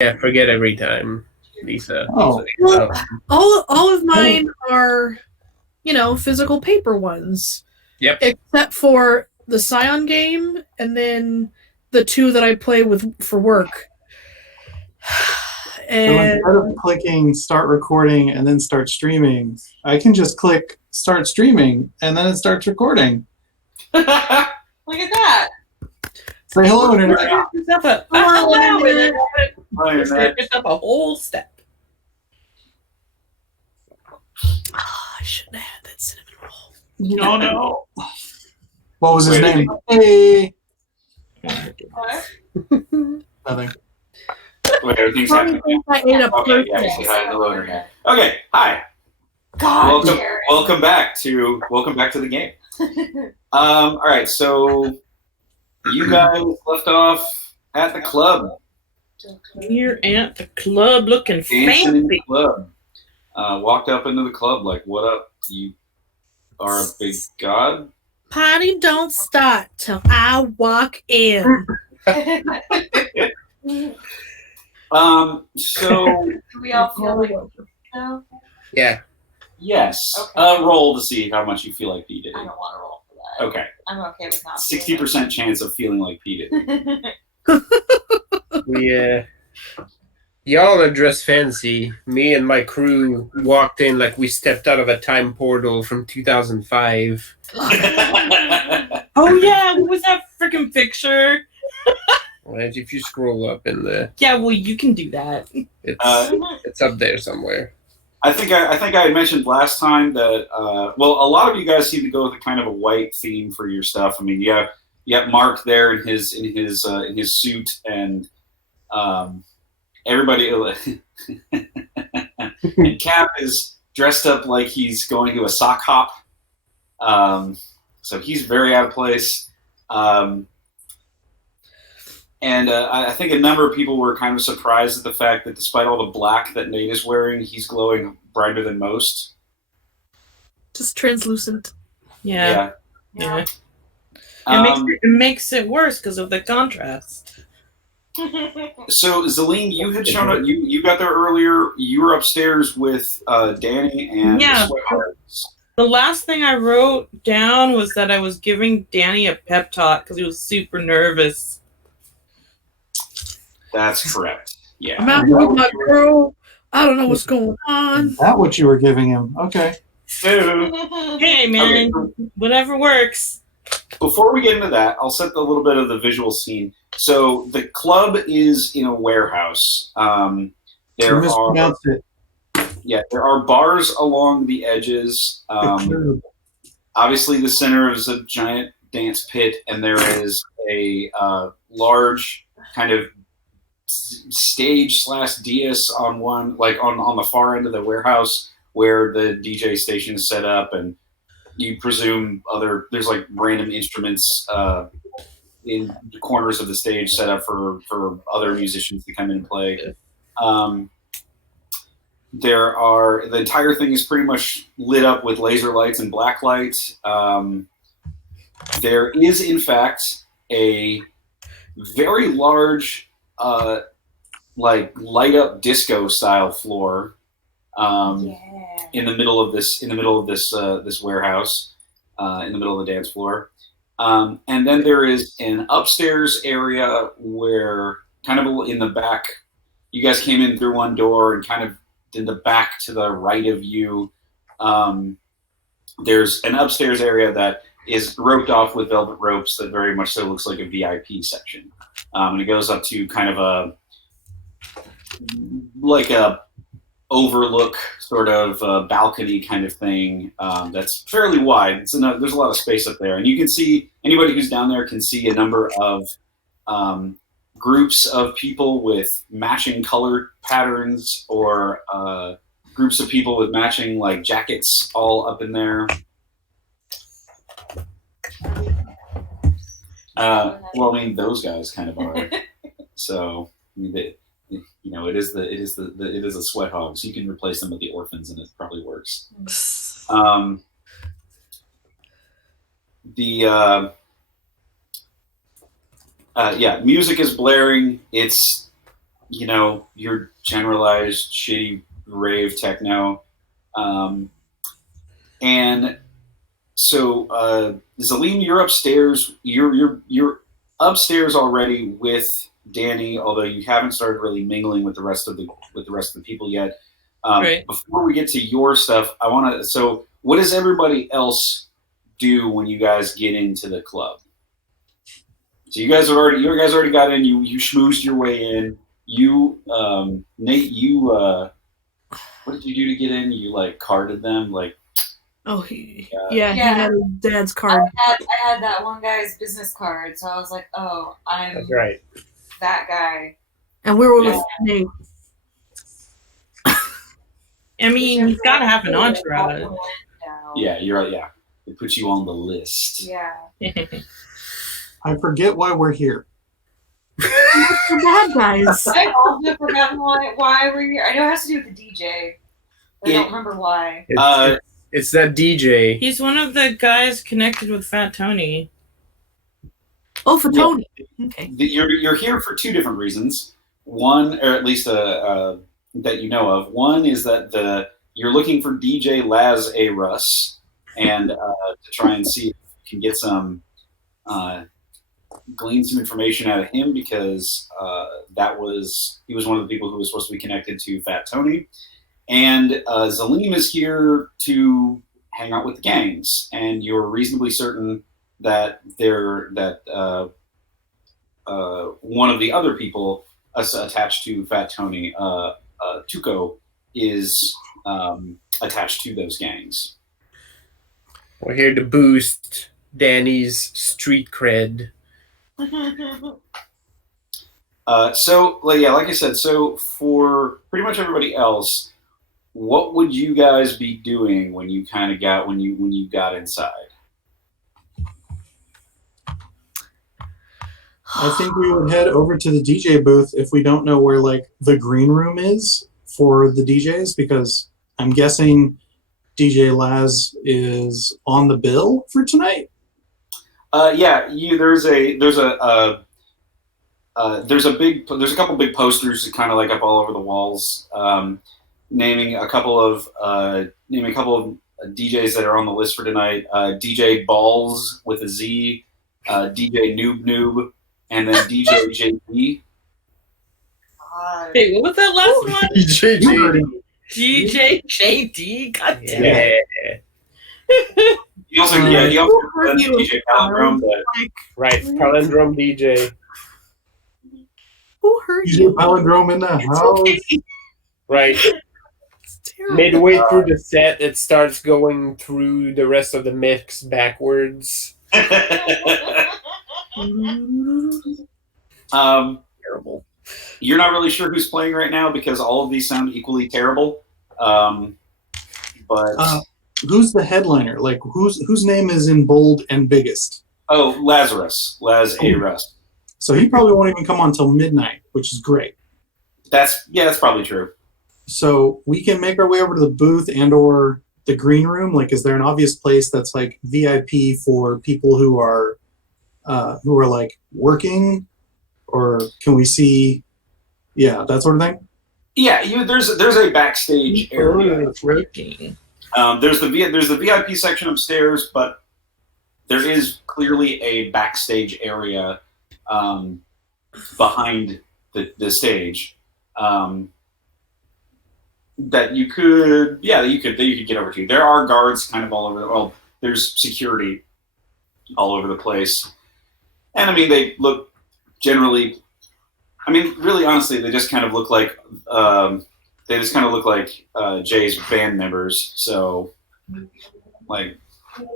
Yeah, forget every time, Lisa. Oh. Well, all of mine are, physical paper ones. Yep. Except for the Scion game, and then the 2 that I play for work. So instead of clicking start recording and then start streaming, I can just click start streaming and then it starts recording. Look at that. Say hello, Internet. It's up a whole step. I shouldn't have had that cinnamon roll. No. What was his name? Hey. Nothing. Wait, everything's happening. Okay, yeah, say hi, hello, Internet. Okay, hi. God, welcome back to the game. All right, so you guys left off at the club. You're at the club looking Dancing fancy. in the club. Walked up into the club like, what up? You are a big god? Party don't start till I walk in. So Do we all feel like no? Yeah. yes. Okay. Roll to see how much you feel like P. Diddy. I don't want to roll for that. Okay. I'm okay with not. 60% chance of feeling like P. Diddy. We, y'all are dressed fancy. Me and my crew walked in like we stepped out of a time portal from 2005. Oh yeah, what was that freaking picture? Right? If you scroll up in the, Yeah, well you can do that. it's up there somewhere. I think I mentioned last time that a lot of you guys seem to go with a kind of a white theme for your stuff. I mean, you have Mark there in his suit, and everybody and Cap is dressed up like he's going to a sock hop. So he's very out of place. And I think a number of people were kind of surprised at the fact that despite all the black that Nate is wearing, he's glowing brighter than most. Just translucent. Yeah. It makes it worse because of the contrast. So, Zelene, you had shown up. You got there earlier. You were upstairs with Danny and Yeah. the Sweathearts. The last thing I wrote down was that I was giving Danny a pep talk because he was super nervous. That's correct. Yeah. I'm out with my girl. I don't know what's going on. Is that what you were giving him? Okay. Hey, man, whatever works. Before we get into that, I'll set a little bit of the visual scene. So the club is in a warehouse. You mispronounced it. Yeah, there are bars along the edges. Obviously, the center is a giant dance pit, and there is a large kind of stage / dais on one, like on the far end of the warehouse where the DJ station is set up, and you presume there's like random instruments in the corners of the stage set up for other musicians to come in and play. The entire thing is pretty much lit up with laser lights and black lights. There is in fact a very large like light up disco style floor in the middle of this warehouse, in the middle of the dance floor. And then there is an upstairs area where kind of in the back, you guys came in through one door, and kind of in the back to the right of you, there's an upstairs area that is roped off with velvet ropes that very much so looks like a VIP section. And it goes up to kind of a overlook sort of balcony kind of thing that's fairly wide. There's a lot of space up there, and you can see, anybody who's down there can see a number of groups of people with matching color patterns, or groups of people with matching like jackets all up in there. Well, I mean, those guys kind of are. So, I mean, it is a sweat hog, so you can replace them with the orphans, and it probably works. Music is blaring. It's your generalized shitty rave techno. And so, Zalim, you're upstairs. You're upstairs already with Danny, although you haven't started really mingling with the rest of the people yet. Right. Before we get to your stuff, I want to. So, what does everybody else do when you guys get into the club? So you guys already got in. You schmoozed your way in. You, Nate, what did you do to get in? You like carded them, like. Oh, he Yeah. had his dad's card. I had that one guy's business card, so I was like, oh, I'm That's right. that guy. And we were Yeah. with Nate. I mean, he's got to have an entourage. Yeah, you're right. Yeah, they put you on the list. Yeah. I forget why we're here. The bad guys. I also forgot why we're here. I know it has to do with the DJ. I don't remember why. It's that DJ. He's one of the guys connected with Fat Tony. Oh, for Tony. Okay. You're here for two different reasons. One, or at least that you know of. One is that you're looking for DJ Laz A. Russ, and to try and see if you can get some glean some information out of him, because he was one of the people who was supposed to be connected to Fat Tony. And Zalim is here to hang out with the gangs, and you're reasonably certain that one of the other people attached to Fat Tony, Tuco, is attached to those gangs. We're here to boost Danny's street cred. So, like I said, so for pretty much everybody else, what would you guys be doing when you got inside? I think we would head over to the DJ booth if we don't know where like the green room is for the DJs, because I'm guessing DJ Laz is on the bill for tonight. Yeah, there's a couple big posters that kind of like up all over the walls, naming a couple of DJs that are on the list for tonight. DJ Balls with a Z, DJ Noob, and then DJ JD. Hey, what was that last one? DJ DJ JD? God damn Yeah. it. He also heard you? DJ Palindrome, but Right. Palindrome DJ. Who heard DJ you? Palindrome in the It's house. okay. Right. It's terrible. Midway through the set, it starts going through the rest of the mix backwards. Terrible. You're not really sure who's playing right now because all of these sound equally terrible. But Who's the headliner? Like whose name is in bold and biggest? oh, Laz A. Russ. So he probably won't even come on till midnight, which is great. That's probably true. So we can make our way over to the booth and or the green room. Like, is there an obvious place that's like VIP for people who are like working, or can we see? Yeah, that sort of thing. Yeah, there's a backstage area. Working. There's the VIP section upstairs, but there is clearly a backstage area behind the stage that you could get over to. There are guards kind of all over. Well, there's security all over the place, and I mean they look generally. I mean, really, honestly, they just kind of look like Jay's band members. So, like,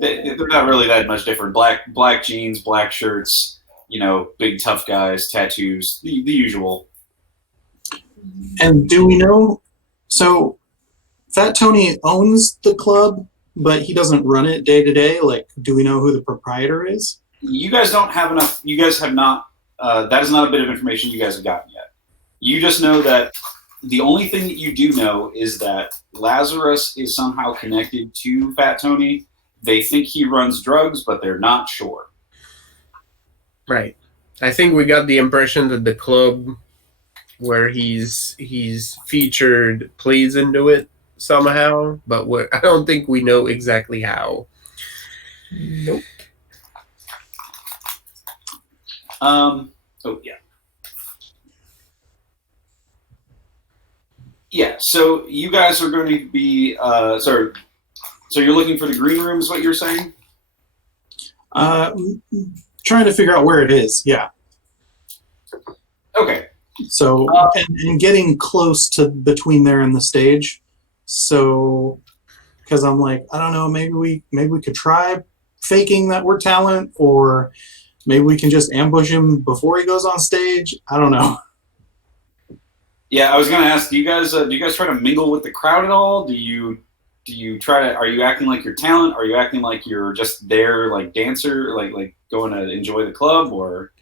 they're not really that much different. Black jeans, black shirts, big tough guys, tattoos, the usual. And do we know? So, Fat Tony owns the club, but he doesn't run it day to day. Like, do we know who the proprietor is? You guys don't have enough. You guys have not. That is not a bit of information you guys have gotten yet. You just know that the only thing that you do know is that Lazarus is somehow connected to Fat Tony. They think he runs drugs, but they're not sure. Right. I think we got the impression that the club where he's featured plays into it somehow, but I don't think we know exactly how. Nope. Oh yeah. Yeah. So you guys are going to be sorry. So you're looking for the green room, is what you're saying? Trying to figure out where it is. Yeah. Okay. So and getting close to between there and the stage. So because I'm like, I don't know, maybe we could try faking that we're talent, or maybe we can just ambush him before he goes on stage. I don't know. Yeah, I was going to ask, do you guys try to mingle with the crowd at all? Do you try to? Are you acting like you're talent? Are you acting like you're just there, like dancer, like going to enjoy the club, or?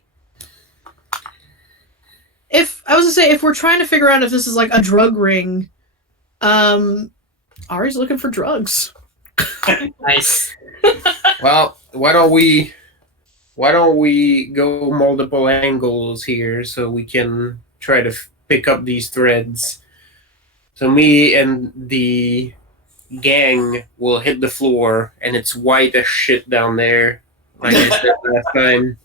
If I was to say, if we're trying to figure out if this is like a drug ring, Ari's looking for drugs. Nice. Well, why don't we go multiple angles here so we can try to pick up these threads. So me and the gang will hit the floor, and it's white as shit down there, like I said last time.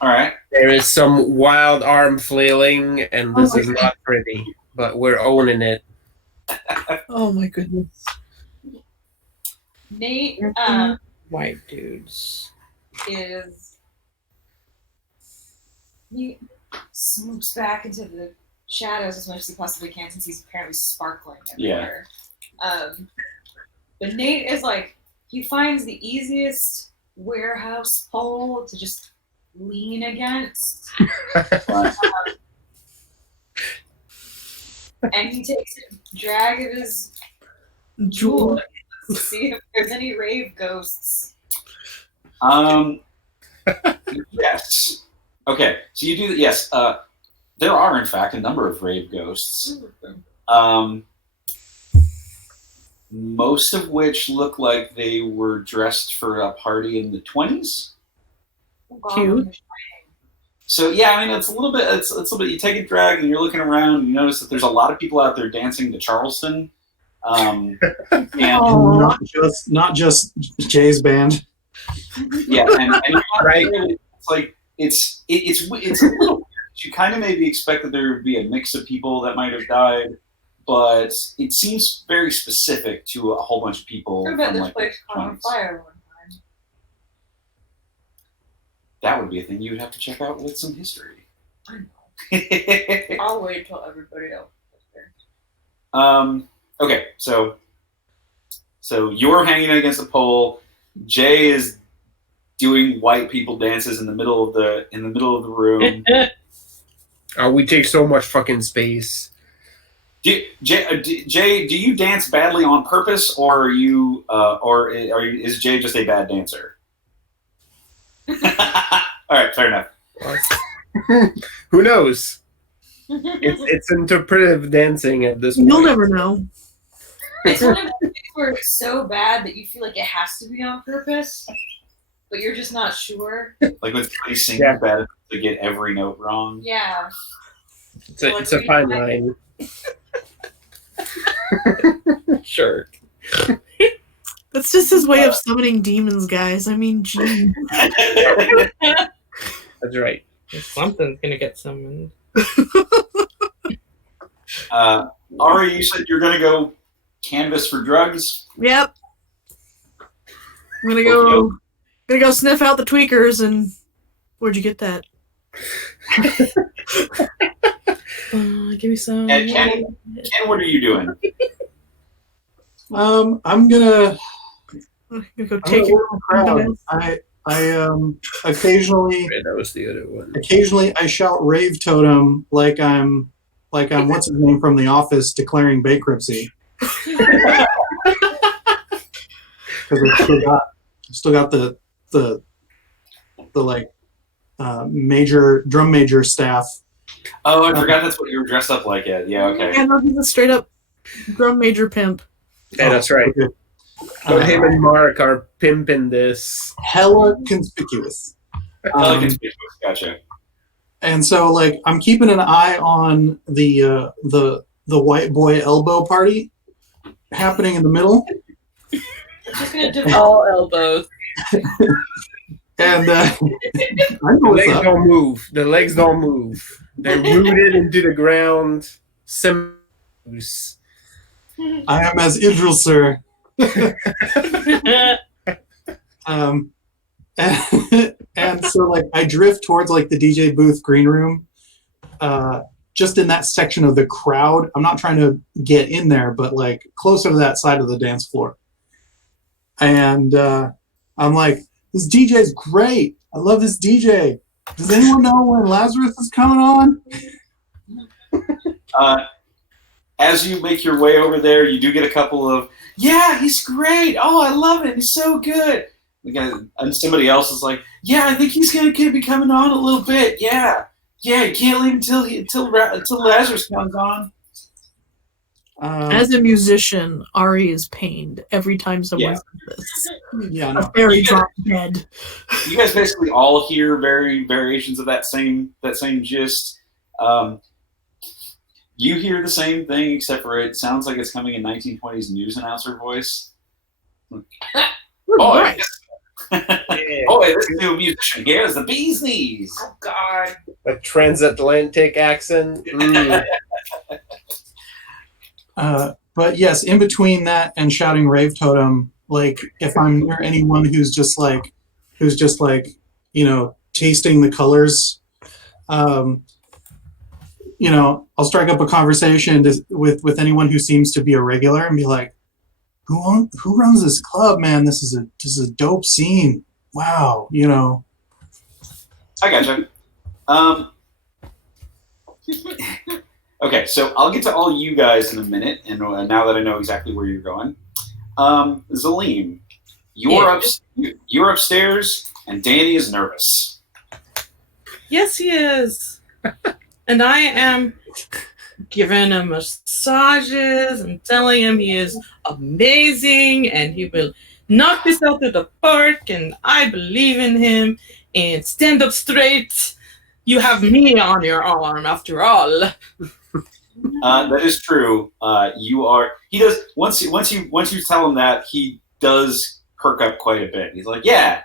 All right. There is some wild arm flailing, and this is not pretty, but we're owning it. Oh my goodness. Nate White dudes. he swoops back into the shadows as much as he possibly can, since he's apparently sparkling everywhere. But Nate is like, he finds the easiest warehouse pole to just lean against. And he takes a drag of his jewel to see if there's any rave ghosts. Yes. Okay. So you do that. Yes. There are, in fact, a number of rave ghosts. Most of which look like they were dressed for a party in the 20s. Cute. So yeah, I mean, it's a little bit. It's a little bit. You take a drag and you're looking around, and you notice that there's a lot of people out there dancing to Charleston. And not just Jay's band. yeah, and right. It's like it's a little weird. You kind of maybe expect that there would be a mix of people that might have died, but it seems very specific to a whole bunch of people. I bet this place caught on fire one time. That would be a thing you would have to check out with some history. I know. I'll wait till everybody else is there. Okay, so you're hanging against a pole. Jay is doing white people dances in the middle of the room. We take so much fucking space. Jay, do you dance badly on purpose, or are you, is Jay just a bad dancer? All right, fair enough. Who knows? It's interpretive dancing at this point. You'll never know. It's one of the things where it's so bad that you feel like it has to be on purpose, but you're just not sure. Like when somebody sings bad to get every note wrong. Yeah. It's a fine line. Sure. That's just his way of summoning demons, guys. I mean, gee. That's right. Something's gonna get summoned. Ari, you said you're gonna go canvas for drugs? Yep. I'm gonna go sniff out the tweakers. And where'd you get that? Give me some. And Ken, what are you doing? I'm gonna Go take it. I occasionally That was the other one. Occasionally I shout "Rave Totem" like I'm what's his name from The Office declaring bankruptcy. Because I've still got the like major drum major staff. Oh, I forgot that's what you were dressed up like at. Yeah, okay. Yeah, no, he's a straight up drum major pimp. Yeah, that's right. Okay. So him and Mark are pimping this. Hella conspicuous. Conspicuous. Gotcha. And so like I'm keeping an eye on the white boy elbow party happening in the middle. Just gonna All elbows. And I know The what's legs up. don't move. The legs don't move. They're rooted into the ground. Loose. I am as Idril, sir. And so like I drift towards like the DJ booth green room, just in that section of the crowd. I'm not trying to get in there, but like closer to that side of the dance floor. And I'm like, this DJ's great. I love this DJ. Does anyone know when Lazarus is coming on? As you make your way over there, you do get a couple of, yeah, he's great. Oh, I love him. He's so good. And somebody else is like, yeah, I think he's gonna be coming on a little bit. Yeah, you can't leave until Lazarus comes on. As a musician, Ari is pained every time someone says this. Yeah, A no. fairy dropped dead. You guys basically all hear variations of that same gist. You hear the same thing, except for it sounds like it's coming in 1920s news announcer voice. Boy, Yeah. boy, this new musician here is the bee's knees. Oh God. A transatlantic accent. But yes, in between that and shouting Rave Totem, like if I'm near anyone who's just like, you know, tasting the colors, you know, I'll strike up a conversation with anyone who seems to be a regular and be like, who runs this club, man? This is a dope scene. Wow, you know. I gotcha. Okay, so I'll get to all you guys in a minute, and now that I know exactly where you're going. Zalim, you're upstairs, and Danny is nervous. Yes, he is. And I am giving him massages and telling him he is amazing and he will knock this out of the park and I believe in him and stand up straight. You have me on your arm after all. That is true. He does once you tell him that, he does perk up quite a bit. He's like, yeah,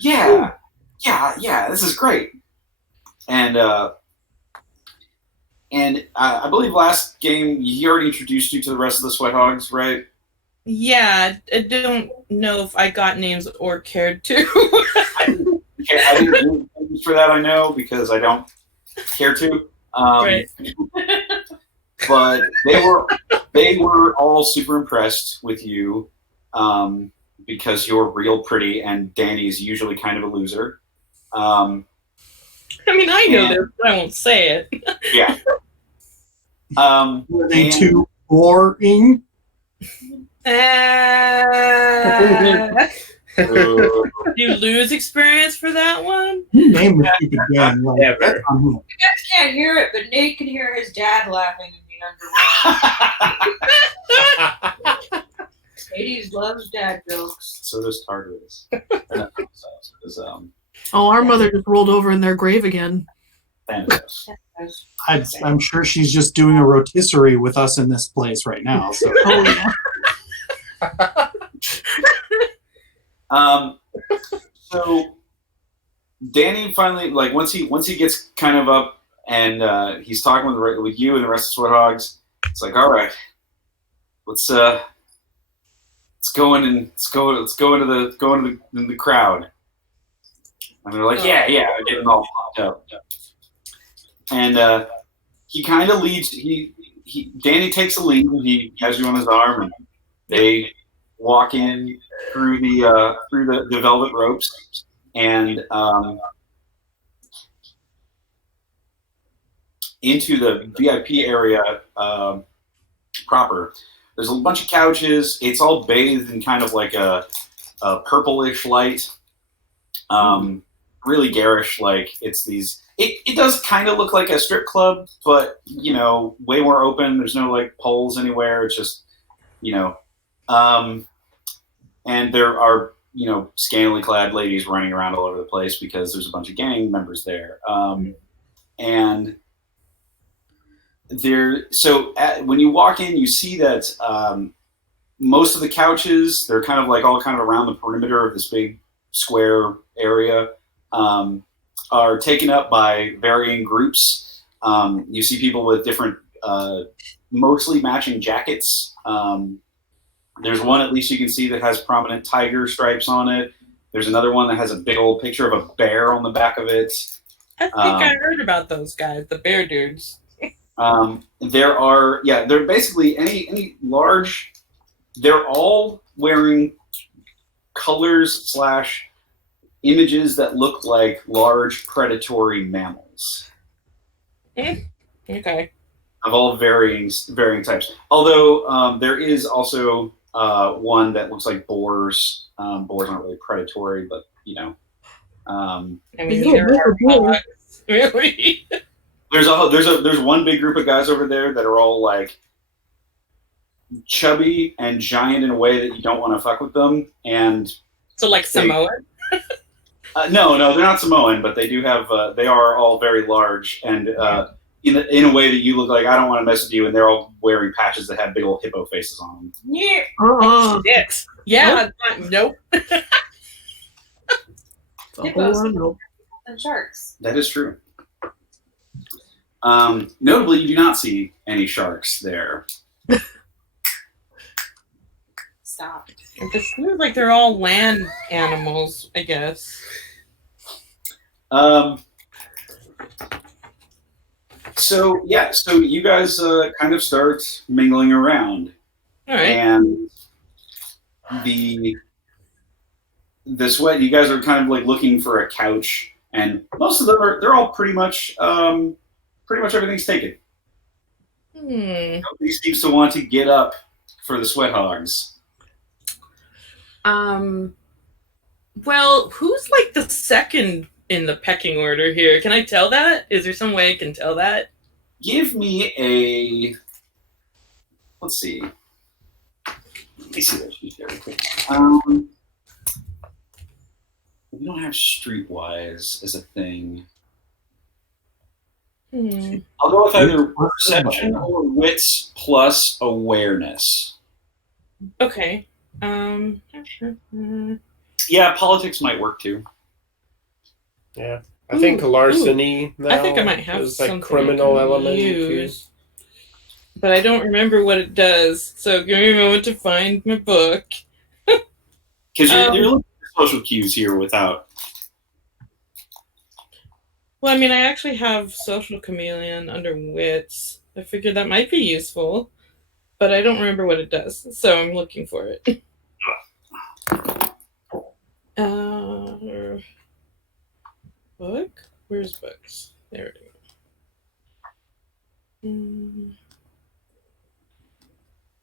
this is great. And I believe last game he already introduced you to the rest of the Sweat Hogs, right? Yeah, I don't know if I got names or cared to. I didn't do names for that, I know, because I don't care to. Right. But they were all super impressed with you because you're real pretty and Danny's usually kind of a loser. I mean, I know this, but I won't say it. Yeah. Were they too boring? You lose experience for that one? You named the stupid game. Like, Never. that's on who. You guys can't hear it, but Nate can hear his dad laughing in the underworld. Hades loves dad jokes. So does Tartarus. Oh, our mother just rolled over in their grave again. Thanatos. I'm sure she's just doing a rotisserie with us in this place right now. So. Oh, yeah. So Danny finally, like once he gets kind of up and he's talking with you and the rest of Sweat Hogs, it's like, all right, let's go into the crowd. And they're like, yeah, I'm getting all pumped up. And he kind of leads. Danny takes the lead. He has you on his arm, and they walk in through the velvet ropes, and into the VIP area proper. There's a bunch of couches. It's all bathed in kind of like a purplish light. Really garish. Like it's these. It does kind of look like a strip club, but you know, way more open. There's no like poles anywhere. It's just, you know, and there are, you know, scantily clad ladies running around all over the place because there's a bunch of gang members there. and when you walk in, you see that most of the couches, they're kind of like all kind of around the perimeter of this big square area, are taken up by varying groups. You see people with different, mostly matching jackets. There's one, at least you can see, that has prominent tiger stripes on it. There's another one that has a big old picture of a bear on the back of it. I think I heard about those guys, the bear dudes. They're basically any large, they're all wearing colors / images that look like large predatory mammals. Okay. Of all varying types. Although there is also one that looks like boars. Boars aren't really predatory, but you know. I mean, there are dogs. Really? There's one big group of guys over there that are all like chubby and giant in a way that you don't want to fuck with them. And so, like Samoan? No, they're not Samoan, but they do have. They are all very large and. In a way that you look like I don't want to mess with you, and they're all wearing patches that have big old hippo faces on them. Yeah. Yeah. Nope. Hippos and sharks. That is true. Notably, you do not see any sharks there. Stop. It just seems like they're all land animals, I guess. So you guys kind of start mingling around, all right. And the sweat. You guys are kind of like looking for a couch, and most of them they're all pretty much everything's taken. Nobody seems to want to get up for the sweat hogs. Well, who's like the second in the pecking order here? Can I tell that? Is there some way I can tell that? Give me a. Let's see. Let me see that sheet very quick. We don't have streetwise as a thing. I'll go with either perception or wits plus awareness. Okay. Yeah, politics might work too. Yeah, I think larceny. Now I think I might have is like something criminal I can element. use, but I don't remember what it does. So give me a moment to find my book. Because you're looking for social cues here without. Well, I mean, I actually have social chameleon under wits. I figured that might be useful, but I don't remember what it does. So I'm looking for it. Book? Where's books? There it is.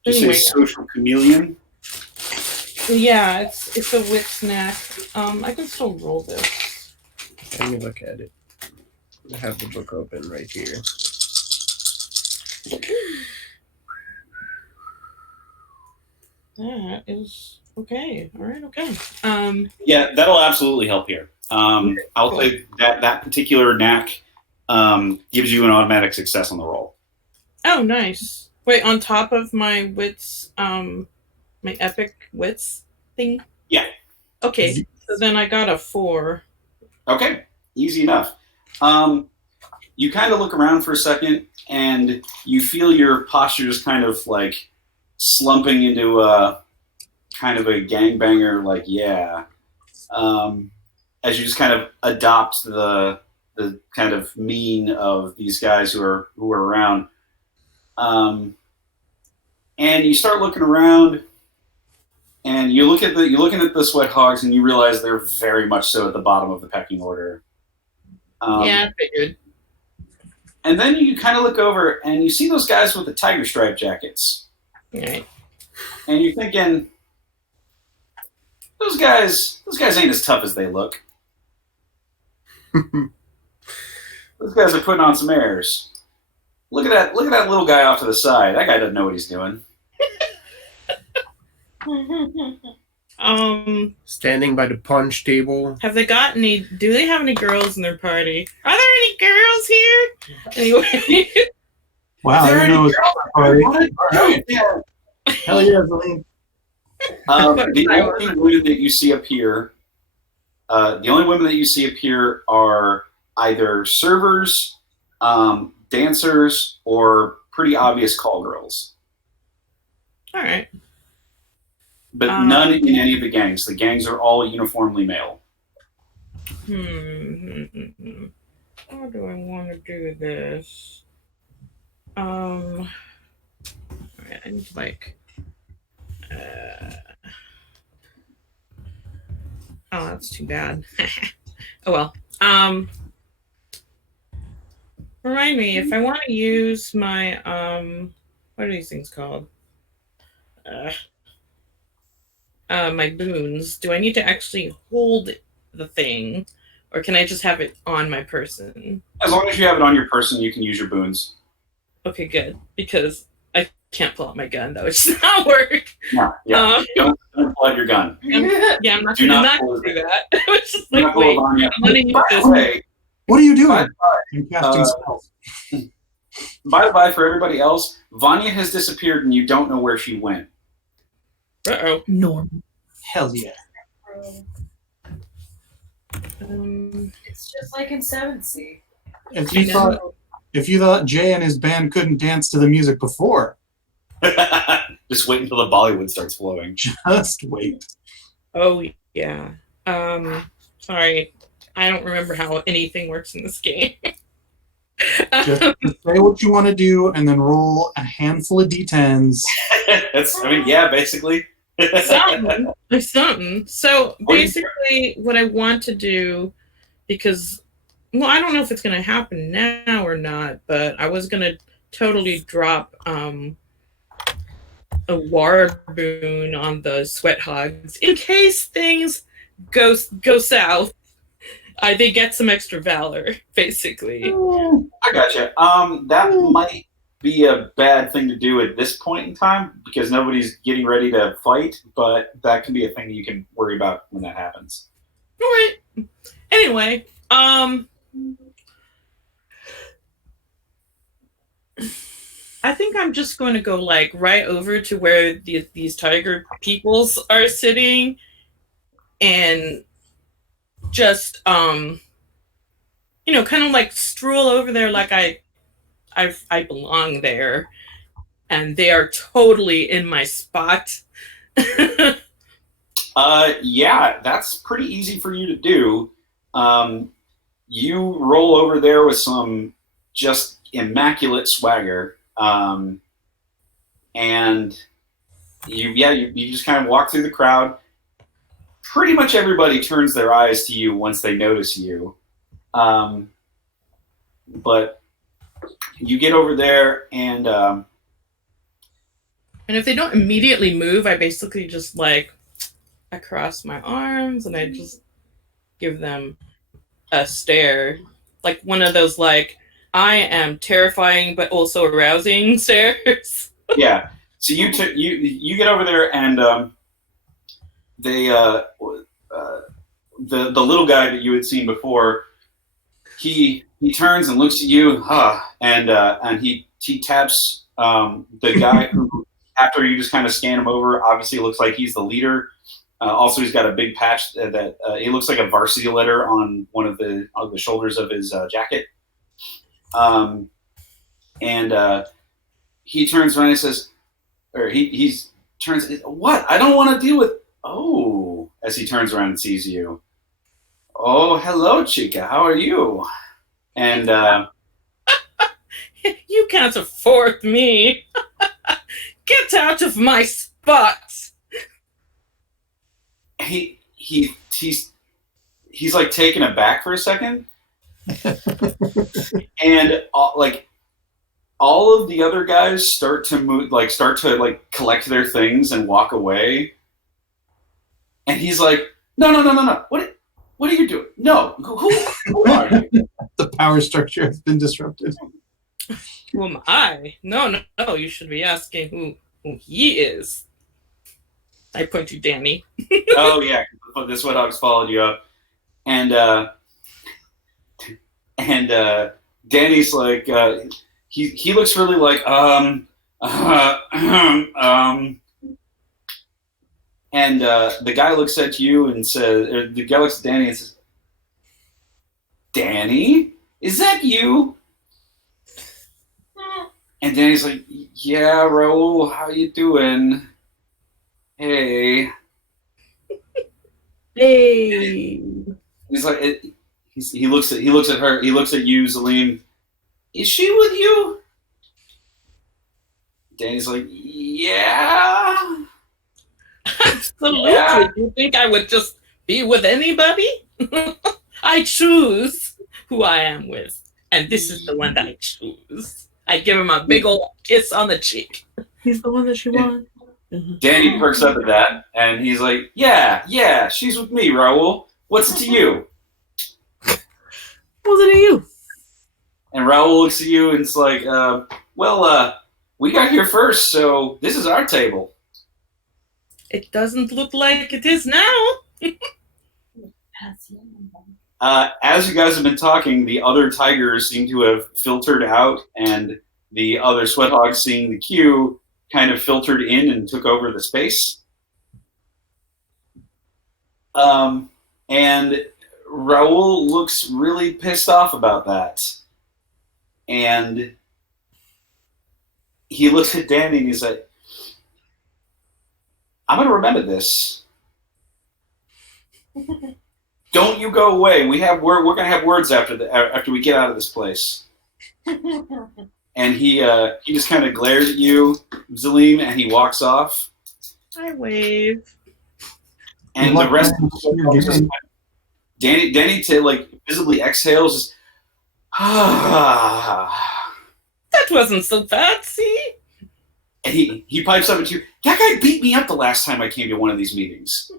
Did you say social chameleon? Yeah, it's a wit snack. I can still roll this. Let me look at it. I have the book open right here. That is okay. All right, okay. Yeah, that'll absolutely help here. I'll say that particular knack gives you an automatic success on the roll. Oh, nice. Wait, on top of my wits, my epic wits thing? Yeah. Okay, so then I got a 4. Okay, easy enough. You kind of look around for a second, and you feel your posture just kind of like slumping into a kind of a gangbanger, like, yeah. As you just kind of adopt the kind of mean of these guys who are around. And you start looking around, and you're looking at the sweat hogs, and you realize they're very much so at the bottom of the pecking order. Yeah, I figured. And then you kind of look over, and you see those guys with the tiger stripe jackets. All right. And you're thinking, those guys ain't as tough as they look. Those guys are putting on some airs. Look at that little guy off to the side. That guy doesn't know what he's doing. Standing by the punch table. Have they got any? Do they have any girls in their party? Are there any girls here? Anyway. Wow, I didn't know it was a party. Right. Hell yeah, Celine. The only women that you see up here, are either servers, dancers, or pretty obvious call girls. All right. But none in any of the gangs. The gangs are all uniformly male. How do I want to do this? All right, I need to like. Oh, that's too bad. Oh well. Remind me if I want to use my what are these things called? My boons. Do I need to actually hold the thing, or can I just have it on my person? As long as you have it on your person, you can use your boons. Okay, good. Because I can't pull out my gun. That would just not work. No, yeah. Don't pull out your gun. I'm not going to do that. I was just like, By wait, I'm going to use this. the way, What are you doing? I'm casting spells. by the way, for everybody else, Vanya has disappeared and you don't know where she went. Uh-oh. Normal. Hell yeah. It's just like in 7th C. If you thought Jay and his band couldn't dance to the music before, Just wait until the Bollywood starts flowing. just wait. Oh, yeah. Sorry. I don't remember how anything works in this game. Just say what you want to do and then roll a handful of d10s. Yeah, basically. Something. So basically, what I want to do, because, well, I don't know if it's going to happen now or not, but I was going to totally drop a war boon on the sweat hogs in case things go south. They get some extra valor, basically. I gotcha. That might be a bad thing to do at this point in time because nobody's getting ready to fight, but that can be a thing you can worry about when that happens. All right. Anyway, I think I'm just going to go like right over to where these tiger peoples are sitting, and just kind of like stroll over there like I belong there, and they are totally in my spot. Yeah, that's pretty easy for you to do. You roll over there with some just immaculate swagger, and you just kind of walk through the crowd. Pretty much everybody turns their eyes to you once they notice you. But you get over there and if they don't immediately move, I basically just like I cross my arms and I just give them a stare, like one of those like I am terrifying but also arousing stares. Yeah. So you get over there and they the little guy that you had seen before, he turns and looks at you, and he taps the guy who, after you just kind of scan him over, obviously looks like he's the leader. Also, he's got a big patch that it looks like a varsity letter on one of the shoulders of his jacket. And he turns around and says, or he turns, what? I don't want to deal with. Oh, as he turns around and sees you. Oh, hello, chica. How are you? And you can't afford me. Get out of my spot. He's like taken aback for a second, and all of the other guys start to move, start to collect their things and walk away. And he's like, no. What are you doing? No, who are you? The power structure has been disrupted. Who am I? No. You should be asking who he is. I point to Danny. Oh yeah, the Sweathogs followed you up, and Danny's like he looks really like and the guy looks at you and says, or the guy looks at Danny and says, "Danny, is that you?" And Danny's like, "Yeah, Raoul, how you doing? Hey." Hey. He's like, he looks at her, he looks at you, Zalim. "Is she with you?" Danny's like, "Yeah." Absolutely. Yeah. You think I would just be with anybody? I choose who I am with. And this is the one that I choose. I give him a big old kiss on the cheek. He's the one that she wants. Danny perks up at that, and he's like, yeah, she's with me, Raoul. What's it to you?" What's it to you? And Raoul looks at you and it's like, we got here first, so this is our table. It doesn't look like it is now. As you guys have been talking, the other tigers seem to have filtered out, and the other Sweathogs, seeing the queue, kind of filtered in and took over the space. And Raoul looks really pissed off about that. And he looks at Danny and he's like, "I'm going to remember this. Don't you go away. We're going to have words after we get out of this place." And he just kind of glares at you, Zalim, and he walks off. I wave. And the rest of the Danny like visibly exhales. Just, That wasn't so bad, see? and he pipes up at you. "That guy beat me up the last time I came to one of these meetings."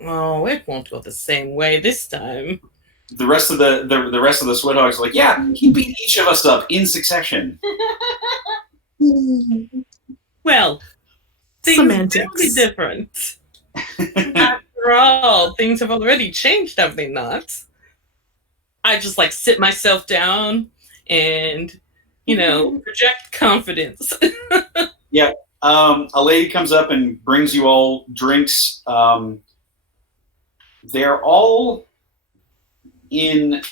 Oh, it won't go the same way this time. The rest of the Sweathogs are like, "Yeah, he beat each of us up in succession." Well, things Semantics. will be different. After all, things have already changed, have they not? I just like sit myself down and, project confidence. Yeah. A lady comes up and brings you all drinks. They're all in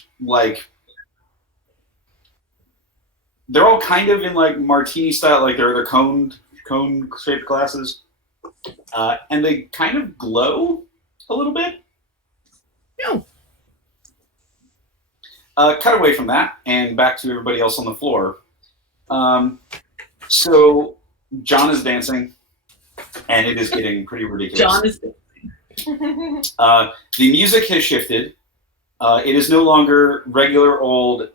they're all kind of in martini style, like they're cone shaped glasses, and they kind of glow a little bit. No. Cut away from that and back to everybody else on the floor. So John is dancing, and it is getting pretty ridiculous. John is The music has shifted. It is no longer regular old,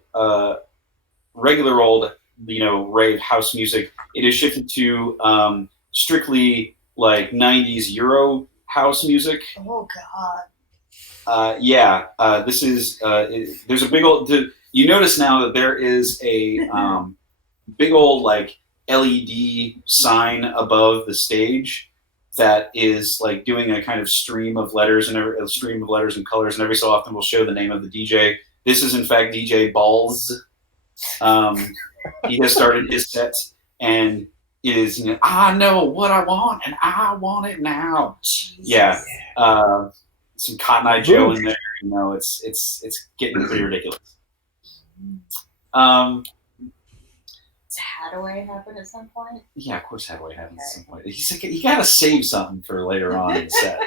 rave house music. It is shifted to strictly 90s Euro house music. Oh God. This is there's a big old. You notice now that there is a big old LED sign above the stage that is doing a kind of stream of letters and colors, and every so often will show the name of the DJ. This is in fact DJ Balls. He has started his set and is "I know what I want and I want it now." Jesus. Yeah. Some Cotton Eye Joe in there. It's getting pretty ridiculous. Does Hadaway happen at some point? Yeah, of course Hadaway happens at some point. He's like, you gotta save something for later on in the set.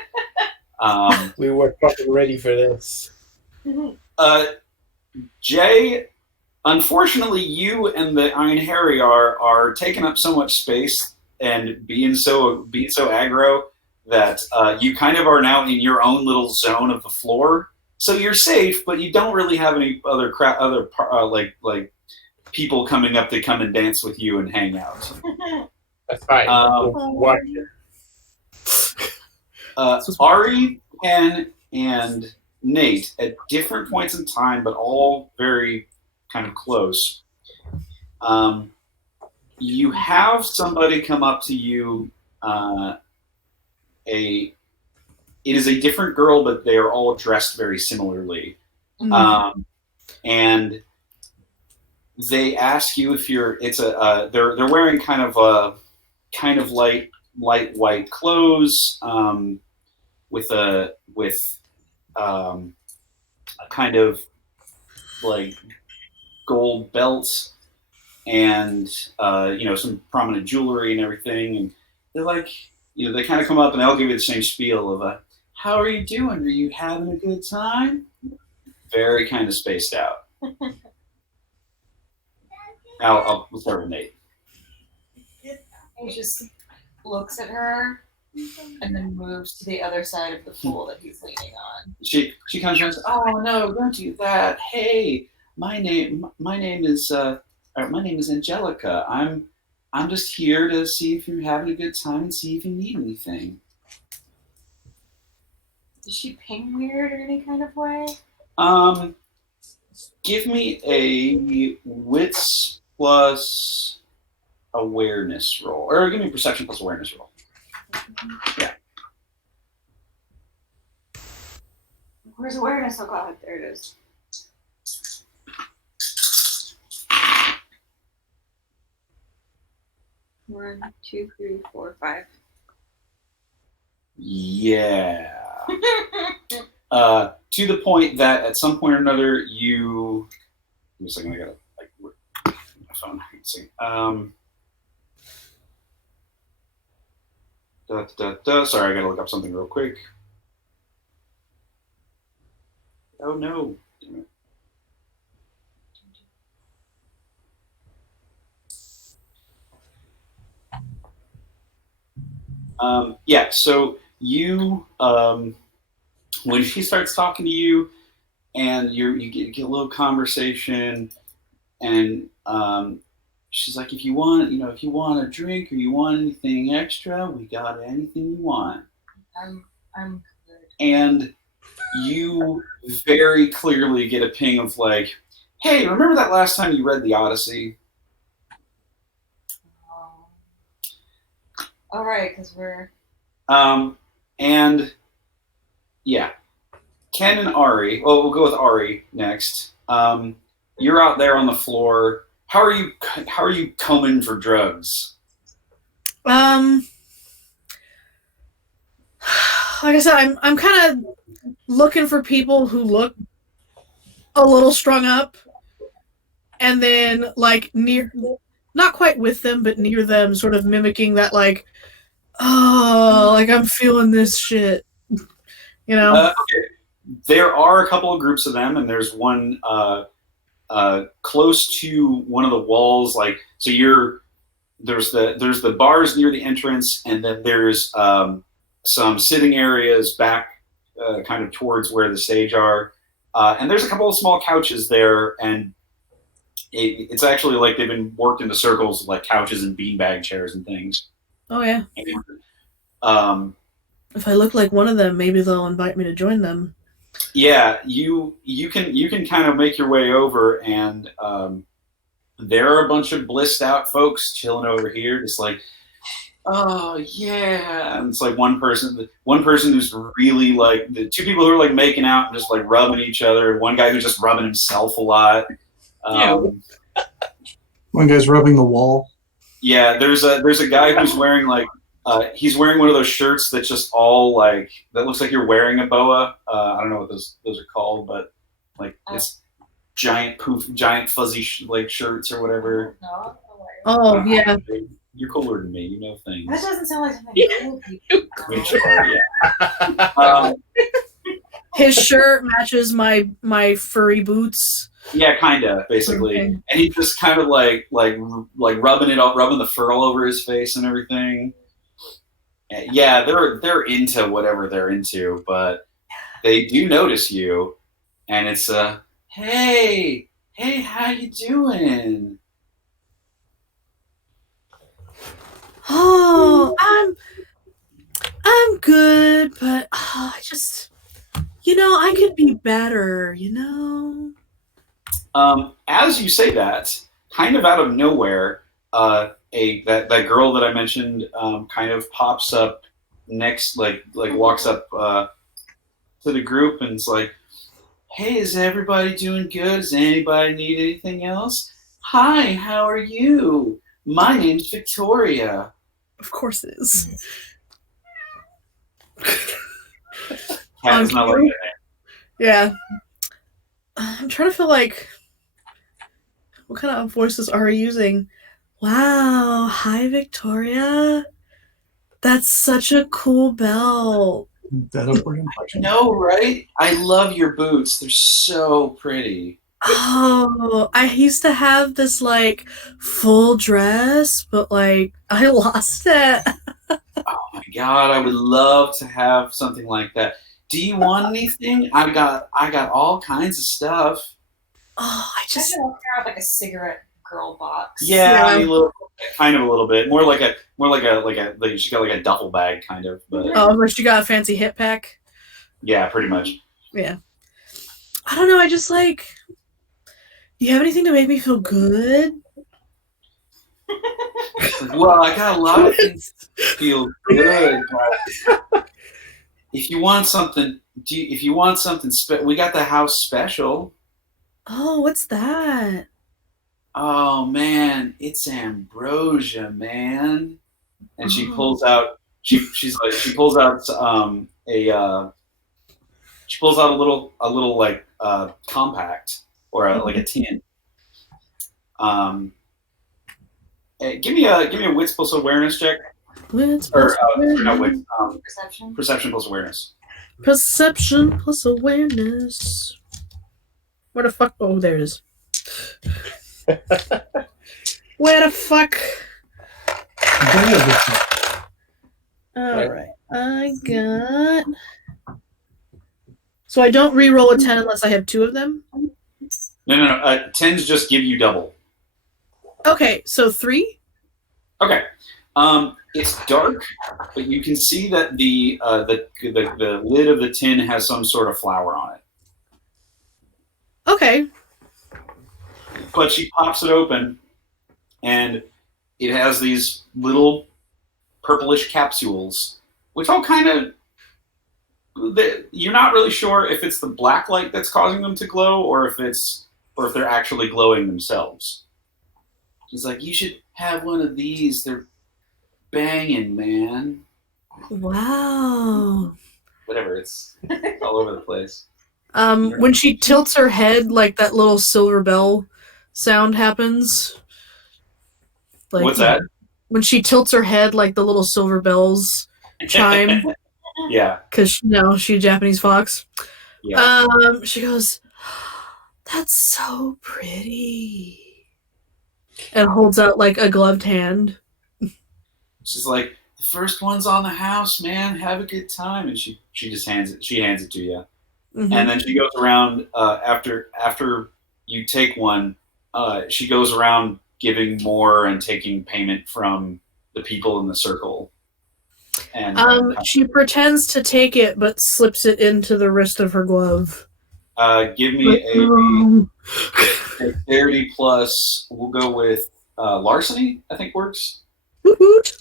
We were fucking ready for this. Jay, unfortunately, you and the Iron Harry are taking up so much space and being so aggro that you kind of are now in your own little zone of the floor. So you're safe, but you don't really have any other people coming up to come and dance with you and hang out. That's fine. Watch it. Ari, Ken, and Nate, at different points in time, but all very kind of close, you have somebody come up to you it is a different girl, but they are all dressed very similarly. Mm. And they ask you if you're. They're wearing kind of light white clothes, with a kind of like gold belts and some prominent jewelry and everything. And they're like, they kind of come up and they'll give you the same spiel of how are you doing? Are you having a good time? Very kind of spaced out. I'll start with Nate. He just looks at her and then moves to the other side of the pool that he's leaning on. She comes around and says, "Oh no, don't do that. Hey, my name is Angelica. I'm just here to see if you're having a good time and see if you need anything." Is she ping weird in any kind of way? Give me a wits plus awareness roll, or give me a perception plus awareness roll. Yeah. Where's awareness? Oh god, there it is. One, 2, 3, 4, 5. Yeah. To the point that at some point or another you. Give me a second. I gotta my phone. Let's see. Sorry, I gotta look up something real quick. Oh no! Damn it. Yeah. So you, when she starts talking to you, and you get a little conversation, and she's like, if you want a drink or you want anything extra, we got anything you want. I'm good. And you very clearly get a ping of like, hey, remember that last time you read the Odyssey? All right, because we're. And yeah, Ken and Ari. Well, we'll go with Ari next. You're out there on the floor. How are you combing for drugs? Like I said, I'm kind of looking for people who look a little strung up, and then like near, not quite with them, but near them, sort of mimicking that like, oh, like I'm feeling this shit, Okay. There are a couple of groups of them, and there's one close to one of the walls. Like, so there's the bars near the entrance, and then there's some sitting areas back, kind of towards where the stage are, and there's a couple of small couches there, and it's actually like they've been worked into circles, like couches and beanbag chairs and things. Oh yeah. And, if I look like one of them, maybe they'll invite me to join them. Yeah, you can kind of make your way over, and there are a bunch of blissed out folks chilling over here, just like, oh yeah. And it's like one person who's really like, the two people who are like making out and just like rubbing each other, and one guy who's just rubbing himself a lot. One guy's rubbing the wall. Yeah, there's a guy who's wearing like, he's wearing one of those shirts that's just all like, that looks like you're wearing a boa. I don't know what those are called, but like it's giant fuzzy like shirts or whatever. No. Oh yeah. You're cooler than me. You know things. That doesn't sound like something cool people. Yeah. His shirt matches my furry boots. Yeah, kind of, basically. Okay. And he's just kind of like rubbing the fur all over his face and everything. Yeah, they're into whatever they're into, but they do notice you, and it's hey, how you doing? Oh, I'm good, but I just, I could be better, As you say that, kind of out of nowhere, that girl that I mentioned kind of pops up next, like walks up to the group and it's like, "Hey, is everybody doing good? Does anybody need anything else? Hi, how are you? My name's Victoria." Of course it is. Cat is not like that. Yeah. I'm trying to feel like, what kind of voices are we using? Wow. Hi, Victoria. That's such a cool belt. That upward inflection. No, right? I love your boots. They're so pretty. Oh, I used to have this like full dress, but like I lost it. Oh my god, I would love to have something like that. Do you want anything? I got all kinds of stuff. Oh, I Just just have like a cigarette girl box. Yeah, I mean, kind of a little bit more like she got like a duffel bag kind of, but but you got a fancy hip pack. yeah, pretty much. Yeah. I don't know. I just like. You have anything to make me feel good? Well, I got a lot of things that feel good. But if you want something, we got the house special. Oh, what's that? Oh man, it's ambrosia, man. And she pulls out. She pulls out a little like compact or like a tin. Give me a wits plus awareness check. Wits plus awareness. Not wits. Perception. Perception plus awareness. Perception plus awareness. Where the fuck? Oh, there it is. Where the fuck? Alright. I got. So I don't re-roll a 10 unless I have 2 of them? No. Tens just give you double. Okay, so 3? Okay. It's dark, but you can see that the lid of the tin has some sort of flower on it. Okay. But she pops it open, and it has these little purplish capsules, which all kind of... You're not really sure if it's the black light that's causing them to glow, or if they're actually glowing themselves. He's like, "You should have one of these. They're banging, man." Wow. Whatever, it's all over the place. When she tilts her head, like that little silver bell sound happens. Like, What's that? When she tilts her head, like the little silver bells chime. Yeah. Because, she's a Japanese fox. Yeah. She goes, "That's so pretty." And holds out like a gloved hand. She's like, "The first one's on the house, man. Have a good time." And she just hands it to you. Mm-hmm. And then she goes around after you take one. She goes around giving more and taking payment from the people in the circle. And she pretends to take it, but slips it into the wrist of her glove. give me a dexterity plus. We'll go with larceny. I think works. Woot-woot.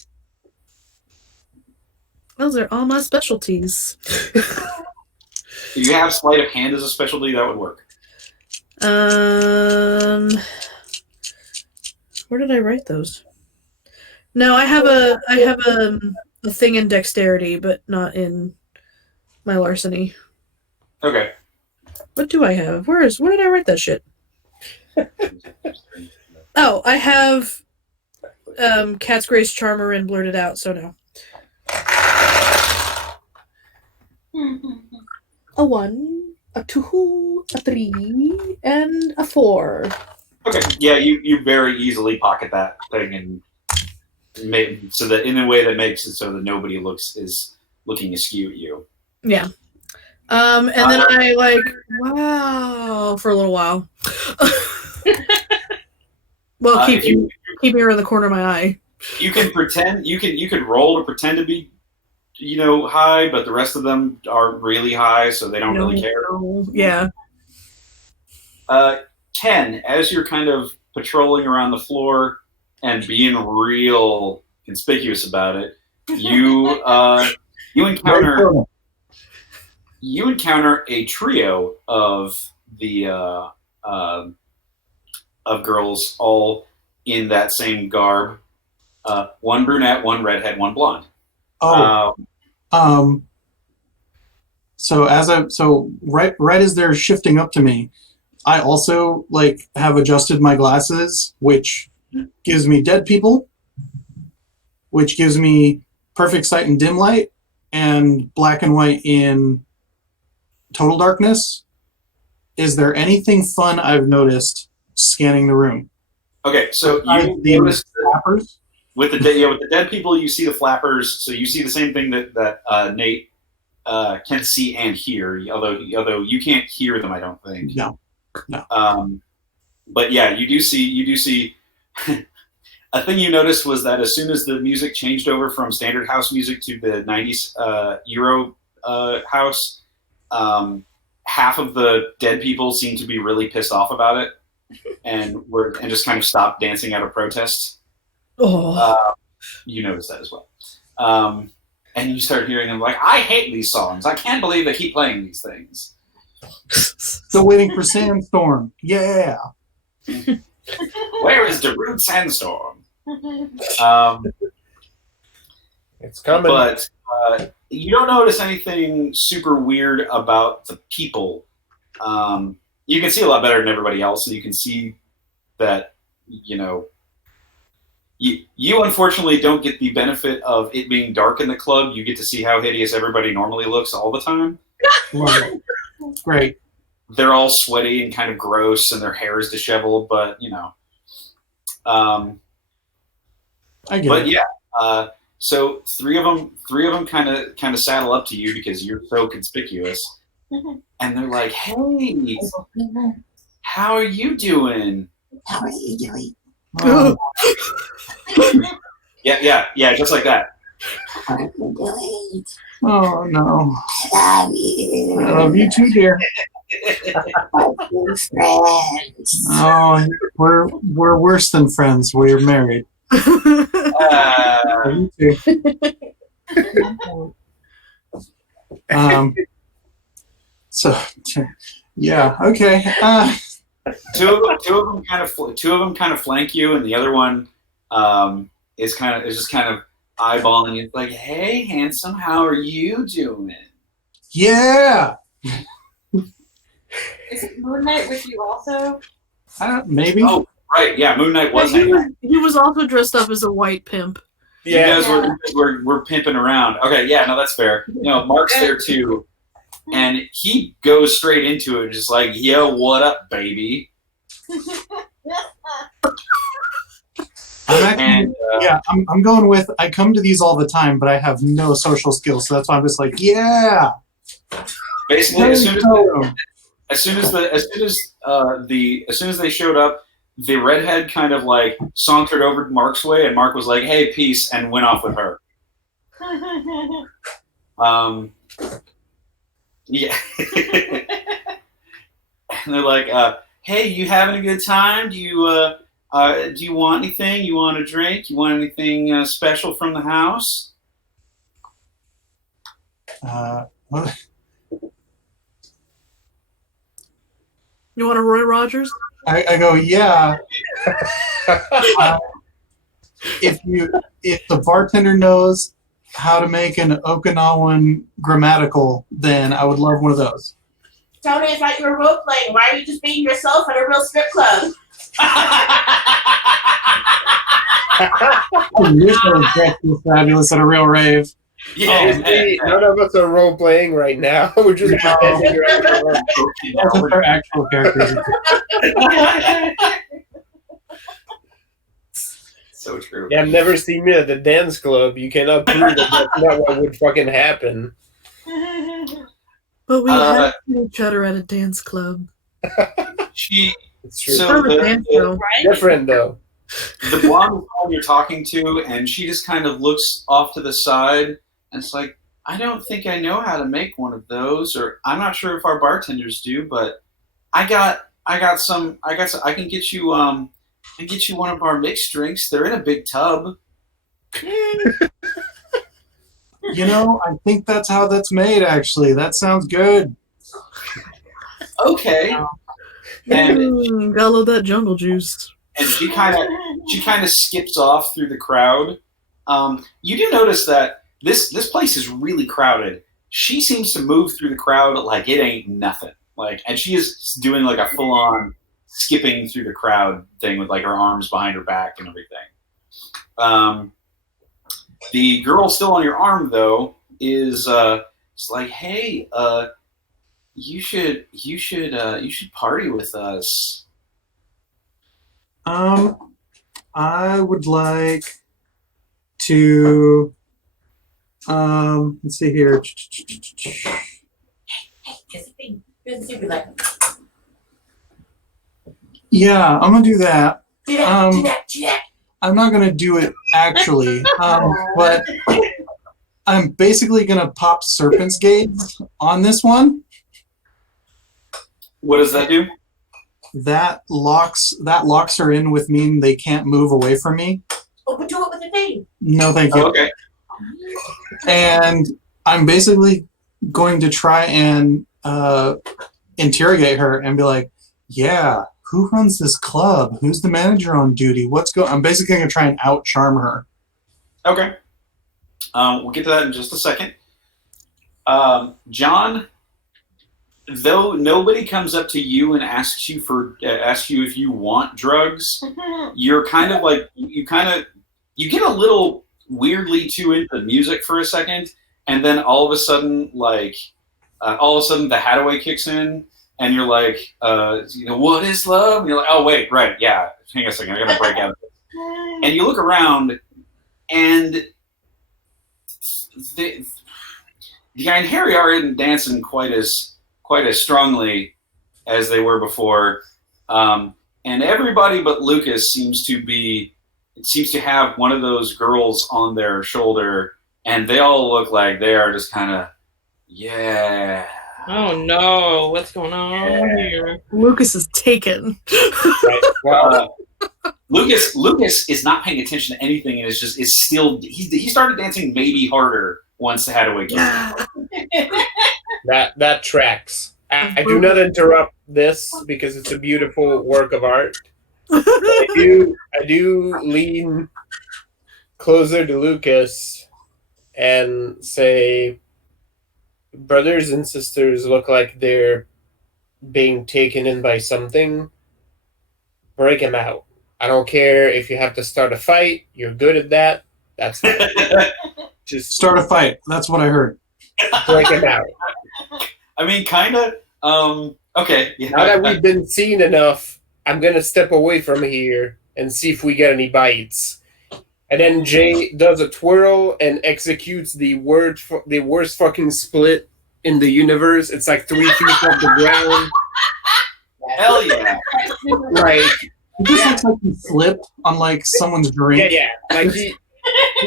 Those are all my specialties. If you have sleight of hand as a specialty, that would work. Where did I write those? No, I have a thing in dexterity, but not in my larceny. Okay. What do I have? Where did I write that shit? Oh, I have Cat's Grace Charmer and Blurted Out, so no. A 1, a 2, a 3, and a 4. Okay. Yeah, you very easily pocket that thing and make so that in a way that makes it so that nobody is looking askew at you. Yeah. And then I wow for a little while. Well, keep me around the corner of my eye. You can pretend. You could roll to pretend to be, high, but the rest of them are really high, so they don't really care. No. Yeah. 10. As you're kind of patrolling around the floor and being real conspicuous about it, you You encounter a trio of the of girls, all in that same garb. One brunette, one redhead, one blonde. So right as they're shifting up to me, I also like have adjusted my glasses, which gives me dead people, which gives me perfect sight in dim light, and black and white in total darkness. Is there anything fun I've noticed scanning the room? Okay, so you notice with the dead people, you see the flappers. So you see the same thing that Nate can see and hear, although you can't hear them, I don't think. No. But yeah, you do see. A thing you noticed was that as soon as the music changed over from standard house music to the 90s Euro house, half of the dead people seemed to be really pissed off about it, and just kind of stopped dancing out of protest. You noticed that as well. And you start hearing them like, I hate these songs. I can't believe they keep playing these things. Still waiting for Sandstorm. Yeah. Where is the rude Sandstorm? It's coming. But you don't notice anything super weird about the people. You can see a lot better than everybody else, and you can see that, you unfortunately don't get the benefit of it being dark in the club. You get to see how hideous everybody normally looks all the time. Great. They're all sweaty and kind of gross, and their hair is disheveled. But I get it. Yeah. So three of them kind of saddle up to you because you're so conspicuous, and they're like, "Hey, how are you doing? How are you doing? Yeah, just like that. How are you doing? Oh no. I love you. I love you too, dear. We're friends. Oh, we're worse than friends. We're married. You too. So yeah, okay. Two of them kind of flank you, and the other one is just kind of eyeballing you. It's like, hey, handsome, how are you doing? Yeah. Is Moon Knight with you also? Maybe. Oh, right. Yeah, Moon Knight was. He was also dressed up as a white pimp. Yeah, you guys were pimping around. Okay, yeah, no, that's fair. Mark's there too, and he goes straight into it, just like, yo, what up, baby? I'm going with, I come to these all the time, but I have no social skills, so that's why I'm just like, yeah. Basically, as soon as they showed up, the redhead kind of like sauntered over to Mark's way, and Mark was like, "Hey, peace," and went off with her. Yeah. And they're like, "Hey, you having a good time? Do you want anything? You want a drink? You want anything special from the house?" You want a Roy Rogers? I go, yeah. If the bartender knows how to make an Okinawan grammatical, then I would love one of those. Tony, it's like you were role playing. Why are you just being yourself at a real strip club? You're so fabulous at a real rave. Yeah, none of us are role playing right now. We're just pretending you're That's what our actual characters are. So true. You have never seen me at the dance club. You cannot prove that that's not what would fucking happen. But we have each other at a dance club. It's true. So Different though. The blonde one you're talking to, and she just kind of looks off to the side, and it's like, I don't think I know how to make one of those, or I'm not sure if our bartenders do, but I can get you one of our mixed drinks. They're in a big tub. I think that's how that's made, actually. That sounds good. Okay. And Gotta love that jungle juice. and she kind of skips off through the crowd. You do notice that this place is really crowded. She seems to move through the crowd like it ain't nothing. And she is doing like a full on skipping through the crowd thing with like her arms behind her back and everything. The girl still on your arm though is it's like, hey, you should party with us. I would like to. Let's see here. Yeah, I'm gonna do that. I'm not gonna do it actually, but I'm basically gonna pop Serpent's Gaze on this one. What does that do? That locks her in with me, and they can't move away from me. Oh, but do it with a name. No, thank you. Oh, okay. And I'm basically going to try and interrogate her and be like, yeah, who runs this club? Who's the manager on duty? I'm basically going to try and out-charm her. Okay. We'll get to that in just a second. John, though nobody comes up to you and asks you if you want drugs, you're kind of like you get a little weirdly too into the music for a second, and then all of a sudden the Hadaway kicks in, and you're like, what is love? And you're like, oh wait, right, yeah. Hang on a second, I gotta break out of this. And you look around, and the guy and Harry aren't dancing quite as strongly as they were before, and everybody but Lucas seems to have one of those girls on their shoulder, and they all look like they are just kind of, yeah. Oh no, what's going on here? Lucas is taken. Right. Well, Lucas is not paying attention to anything, and he started dancing maybe harder once the Hadaway came. That tracks. I do not interrupt this because it's a beautiful work of art. I do lean closer to Lucas and say, brothers and sisters look like they're being taken in by something. Break them out. I don't care if you have to start a fight. You're good at that. That's fine. Just start a fight. That's what I heard. Break them out. I mean, kind of. Okay. Yeah. Now that we've been seen enough, I'm going to step away from here and see if we get any bites. And then Jay does a twirl and executes the worst fucking split in the universe. It's like 3 feet off the ground. Hell yeah. Right. It just looks like he slipped on like someone's drink. Yeah. Like he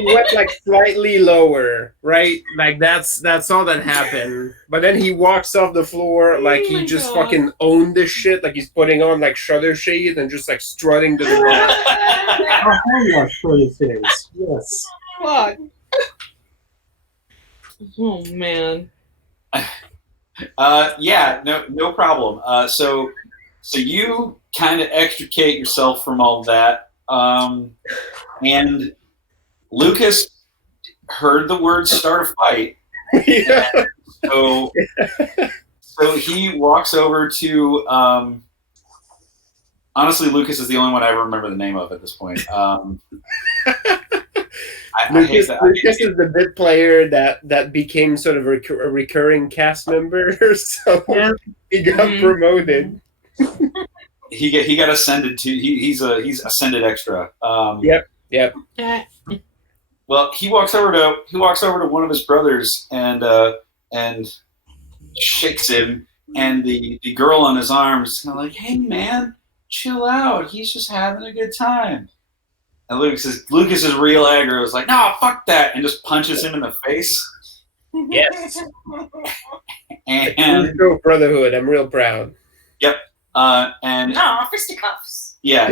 went like slightly lower, right? Like that's all that happened. But then he walks off the floor like he just fucking owned this shit. Like he's putting on like shutter shades and just like strutting to the ground. Oh, hell yeah, sure this is. Yes. Fuck. Oh man. Yeah, no problem. So you kind of extricate yourself from all that, and Lucas heard the word "start a fight." Yeah. So he walks over to. Honestly, Lucas is the only one I ever remember the name of at this point. Lucas is the bit player that became sort of a recurring cast member, so Yeah. he got promoted. He got ascended to he's ascended extra. Yep. Well, he walks over to one of his brothers and shakes him, and the girl on his arm is kind of like, "Hey man, chill out. He's just having a good time." And Lucas is real aggro. Is like, "No, fuck that," and just punches him in the face. Yes. And True brotherhood. I'm real proud. Yep. And No, fisticuffs. yeah,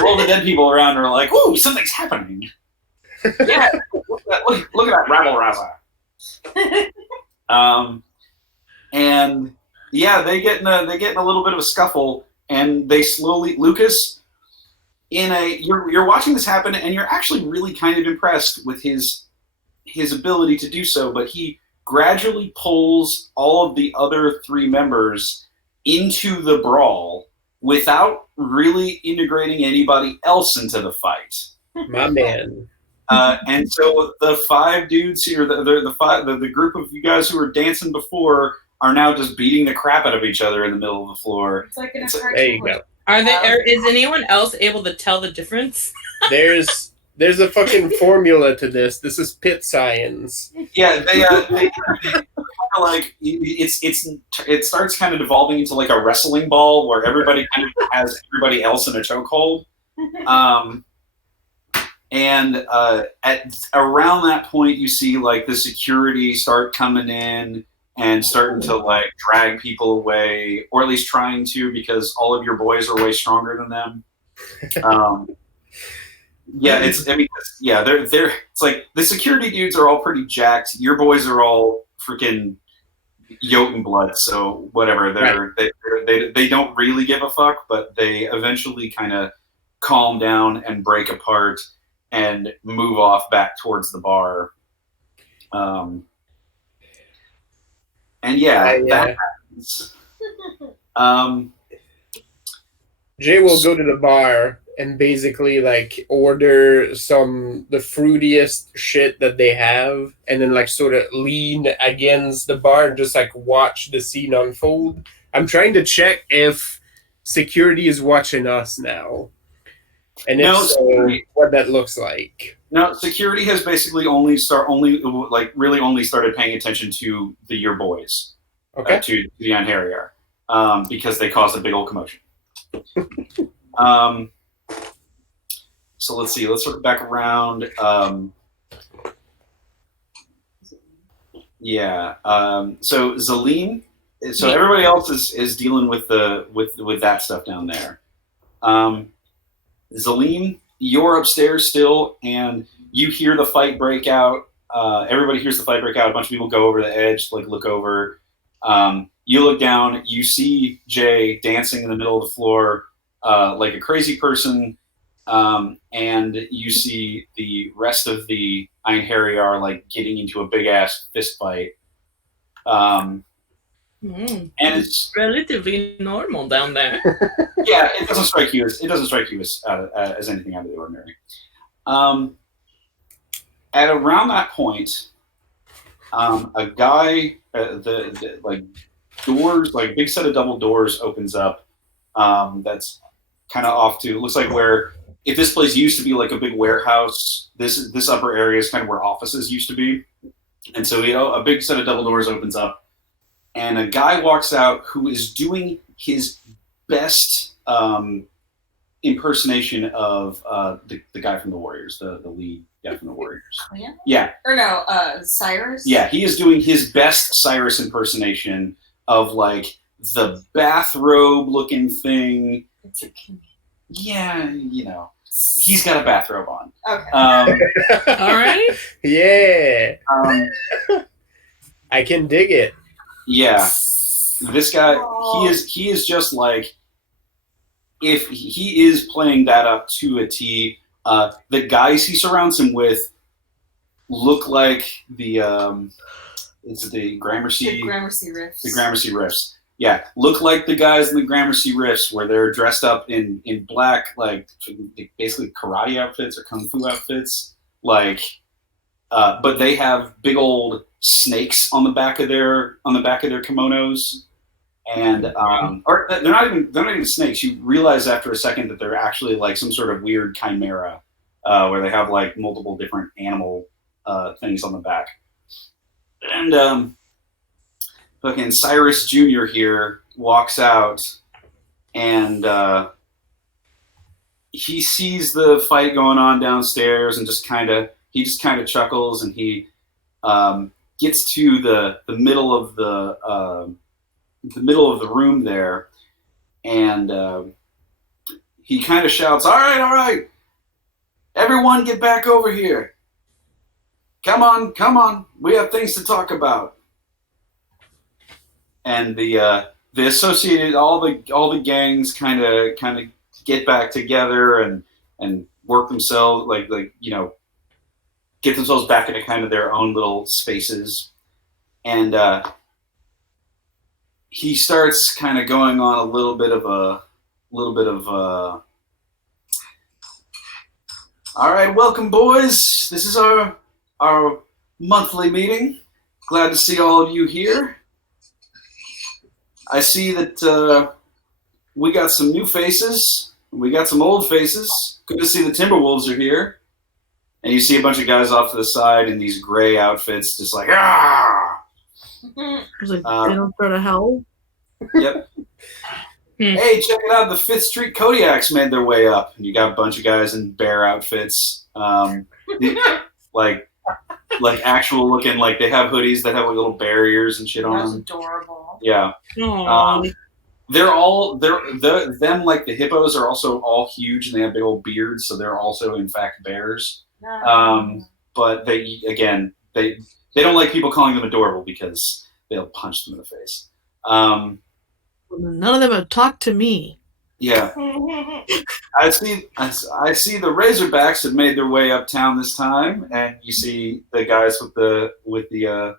all the dead people around are like, "Ooh, something's happening." Yeah, look at that rabble rouser. And yeah, they get in a little bit of a scuffle, and they slowly Lucas. You're watching this happen, and you're actually really kind of impressed with his ability to do so, but he gradually pulls all of the other three members into the brawl without really integrating anybody else into the fight. My man. And so the five dudes here, the group of you guys who were dancing before, are now just beating the crap out of each other in the middle of the floor. It's like in a There you go. Is anyone else able to tell the difference? There's a fucking formula to this. This is pit science. Yeah, they kind of like it starts kind of devolving into like a wrestling ball where everybody kind of has everybody else in a chokehold. And at around that point, you see like the security start coming in and starting to like drag people away, or at least trying to, because all of your boys are way stronger than them. Yeah, they're it's like the security dudes are all pretty jacked. Your boys are all freaking yolk and blood, so whatever. They don't really give a fuck, but they eventually kind of calm down and break apart and move off back towards the bar. And that happens. Jay will go to the bar and basically like order the fruitiest shit that they have, and then like sort of lean against the bar and just like watch the scene unfold. I'm trying to check if security is watching us now, and if so, what that looks like. No, security has basically only started paying attention to your boys, okay, to the Einherjar, because they caused a big old commotion. So let's see. Let's circle back around. So Zalim. So everybody else is dealing with that stuff down there. Zalim, you're upstairs still, and you hear the fight break out. Everybody hears the fight break out. A bunch of people go over the edge, like look over. You look down. You see Jay dancing in the middle of the floor like a crazy person, and you see the rest of the Einherjar like getting into a big ass fist fight. And it's relatively normal down there. Yeah, it doesn't strike you as anything out of the ordinary. At around that point, a guy, the like doors, like big set of double doors opens up. That's kind of off to, looks like where, if this place used to be like a big warehouse, this upper area is kind of where offices used to be. And so, a big set of double doors opens up, and a guy walks out who is doing his best impersonation of the guy from the Warriors, the lead guy from the Warriors. Clan? Yeah. Or no, Cyrus? Yeah, he is doing his best Cyrus impersonation of like the bathrobe looking thing. It's a king. Yeah, he's got a bathrobe on. Okay. All right. Yeah. I can dig it. Yeah. This guy, he is just like, if he is playing that up to a T. The guys he surrounds him with look like the Gramercy. The Gramercy Riffs. The Gramercy Riffs. Yeah, look like the guys in the Gramercy Riffs, where they're dressed up in black, like basically karate outfits or kung fu outfits, like, but they have big old snakes on the back of their kimonos, and or they're not even snakes. You realize after a second that they're actually like some sort of weird chimera, where they have like multiple different animal things on the back, and fucking Cyrus Jr. here walks out, and he sees the fight going on downstairs, and just kind of chuckles, and he gets to the middle of the room there, and he kind of shouts, all right, everyone get back over here. come on. We have things to talk about. And the associated all the gangs kind of get back together and work themselves get themselves back into kind of their own little spaces. And he starts kind of going on a little bit of all right, welcome boys. This is our monthly meeting. Glad to see all of you here. I see that we got some new faces. We got some old faces. Good to see the Timberwolves are here. And you see a bunch of guys off to the side in these gray outfits, just like, ah! There's like, they don't go to hell. Yep. Hey, check it out. The 5th Street Kodiaks made their way up. And you got a bunch of guys in bear outfits. Like actual looking, like they have hoodies that have like little barriers and shit on them. That's adorable. Yeah. Them like the hippos are also all huge and they have big old beards, so they're also in fact bears. But they don't like people calling them adorable because they'll punch them in the face. None of them have talked to me. Yeah. I see the Razorbacks have made their way uptown this time, and you see the guys with the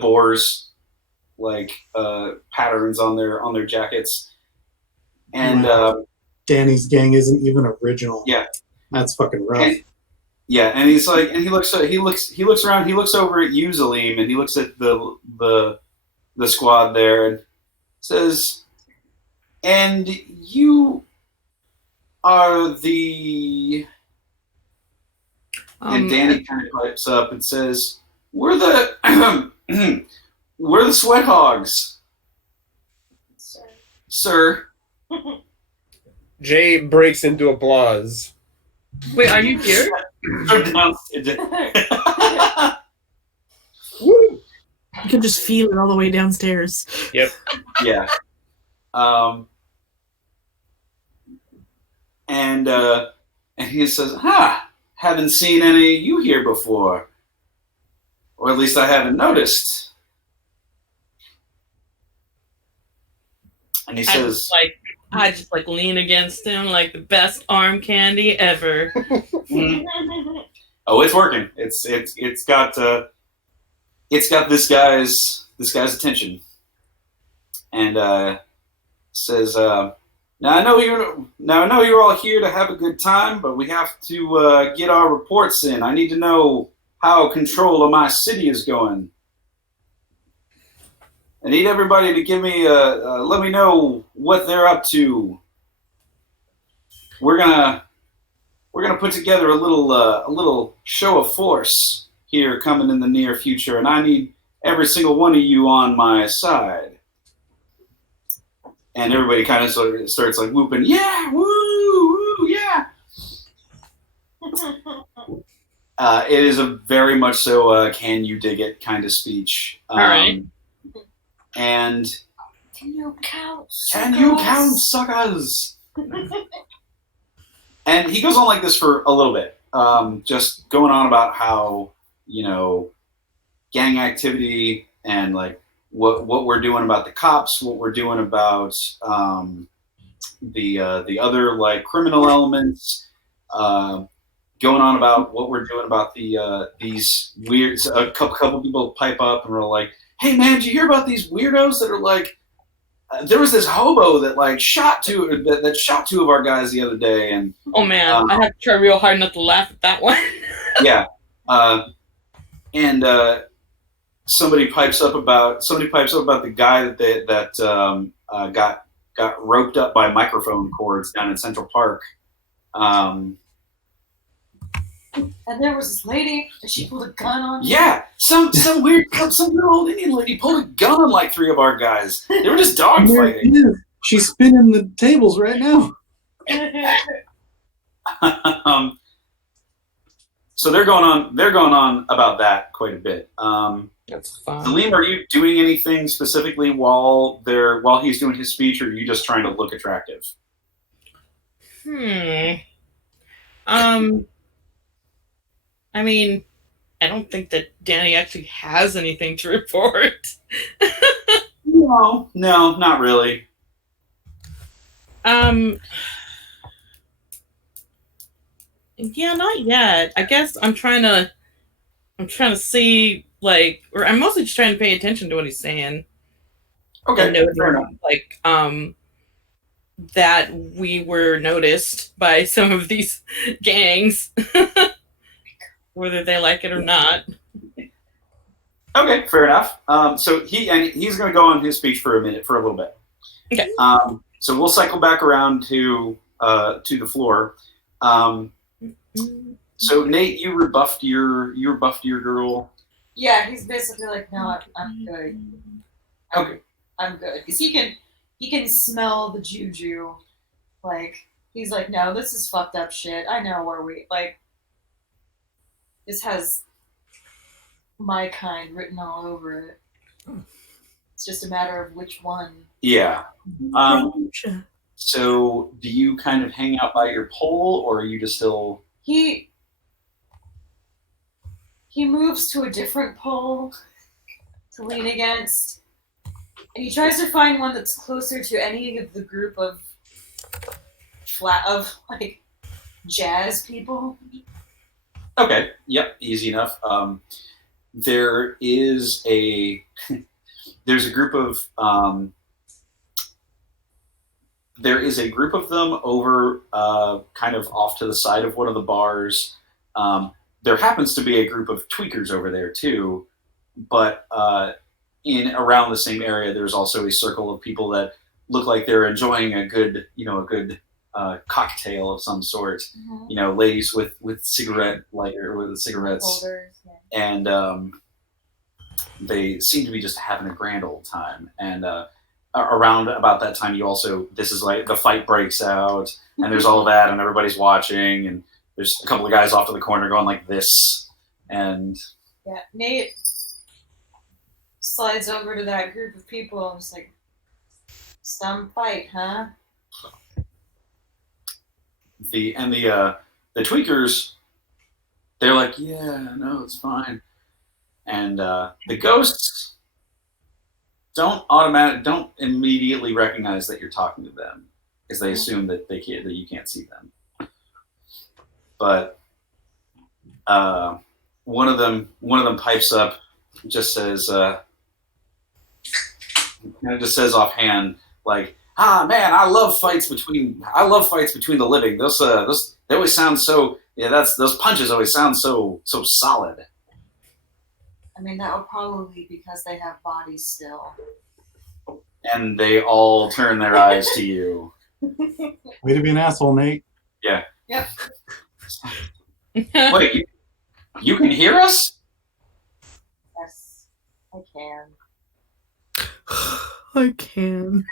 boars like patterns on their jackets. And Danny's gang isn't even original. Yeah. That's fucking rough. And he's like, and he looks around, he looks over at you, Zalim, and he looks at the squad there and says, and you are the and Danny kind of pipes up and says, we're the we're the Sweat Hogs. Sir. Jay breaks into applause. Wait, are you here? You can just feel it all the way downstairs. Yep. Yeah. And he says, haven't seen any of you here before. Or at least I haven't noticed. And he says, I just lean against him like the best arm candy ever. Oh, it's working. It's got this guy's attention. And says, now I know you're all here to have a good time, but we have to get our reports in. I need to know how control of my city is going. I need everybody to give me let me know what they're up to. We're gonna put together a little show of force here coming in the near future, and I need every single one of you on my side. And everybody kind of sort of starts like whooping, yeah, woo, woo, yeah. It is a very much so can you dig it kind of speech. All right. And Can you count, suckers? And he goes on like this for a little bit, just going on about how, gang activity and like what we're doing about the cops, what we're doing about the other like criminal elements, going on about what we're doing about these weird. A couple people pipe up and we're like, hey man, did you hear about these weirdos that are like, there was this hobo that like shot two of our guys the other day, and oh man, I have to try real hard not to laugh at that one. Yeah, and somebody pipes up about the guy that got roped up by microphone cords down in Central Park. And there was this lady, and she pulled a gun on. Yeah, some little old Indian lady pulled a gun on like 3 of our guys. They were just dogfighting. She's spinning the tables right now. So they're going on about that quite a bit. That's fine. Salim, are you doing anything specifically while he's doing his speech, or are you just trying to look attractive? I mean, I don't think that Danny actually has anything to report. No, not really. Yeah, not yet. I guess I'm trying to see, like, or I'm mostly just trying to pay attention to what he's saying. Okay, And noting, fair enough. like, that we were noticed by some of these gangs, whether they like it or not. Okay, fair enough. So he's going to go on his speech for a little bit. Okay. So we'll cycle back around to the floor. So Nate, you rebuffed your girl. Yeah, he's basically like, no, I'm good. Okay. I'm good because he can smell the juju. Like he's like, no, this is fucked up shit. I know where we like. This has my kind written all over it. It's just a matter of which one. Yeah. So do you kind of hang out by your pole, or are you just still? He moves to a different pole to lean against, and he tries to find one that's closer to any of the group of like jazz people. Okay. Yep. Easy enough. There is there's a group of them over kind of off to the side of one of the bars. There happens to be a group of tweakers over there too, but in around the same area, there's also a circle of people that look like they're enjoying a good cocktail of some sort. Mm-hmm. Ladies with cigarette lighter with cigarettes, holders, yeah. And they seem to be just having a grand old time. And around about that time, this is like the fight breaks out, and there's all of that, and everybody's watching, and there's a couple of guys off to the corner going like this, and yeah, Nate slides over to that group of people and is like, "Some fight, huh?" The tweakers, they're like, "Yeah, no, it's fine," and the ghosts don't immediately recognize that you're talking to them, because they assume that you can't see them. But one of them pipes up, just says, just says offhand, like, man, I love fights between the living. Those they always sound so, those punches always sound so solid. I mean, that would probably be because they have bodies still. And they all turn their eyes to you. Way to be an asshole, Nate. Yeah. Yep. Wait, you can hear us? Yes, I can. I can.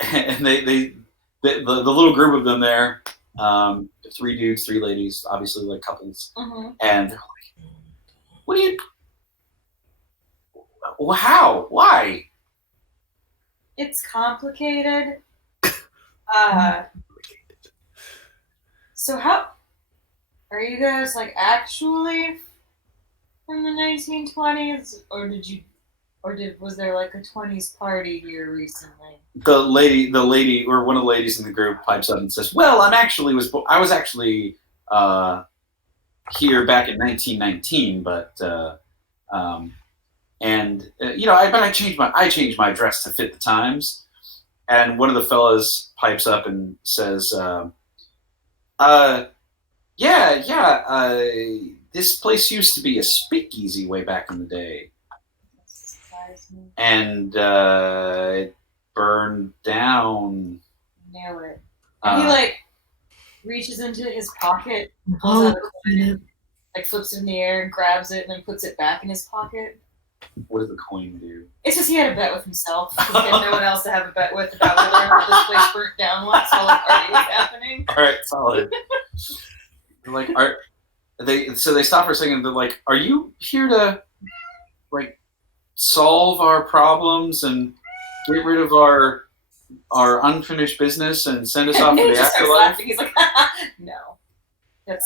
And the little group of them there, 3 dudes, 3 ladies, obviously like couples, mm-hmm. And they're like, "What do you? How? Why?" It's complicated. So how are you guys like actually from the 1920s, or was there like a 20s party here recently? The lady, or one of the ladies in the group pipes up and says, "Well, I was actually here back in 1919, but I changed my dress to fit the times." And one of the fellas pipes up and says, this place used to be a speakeasy way back in the day. And it burned down. Nail it. And he like reaches into his pocket, pulls out a coin, like flips it in the air, grabs it, and then puts it back in his pocket. What does the coin do? It's just he had a bet with himself. He had no one else to have a bet with about whether or not this place burnt down once while the party was happening. All right, solid. They're like, so they stop for a second. They're like, "Are you here to like solve our problems and get rid of our unfinished business and send us off to the afterlife?" He's like, "No, it's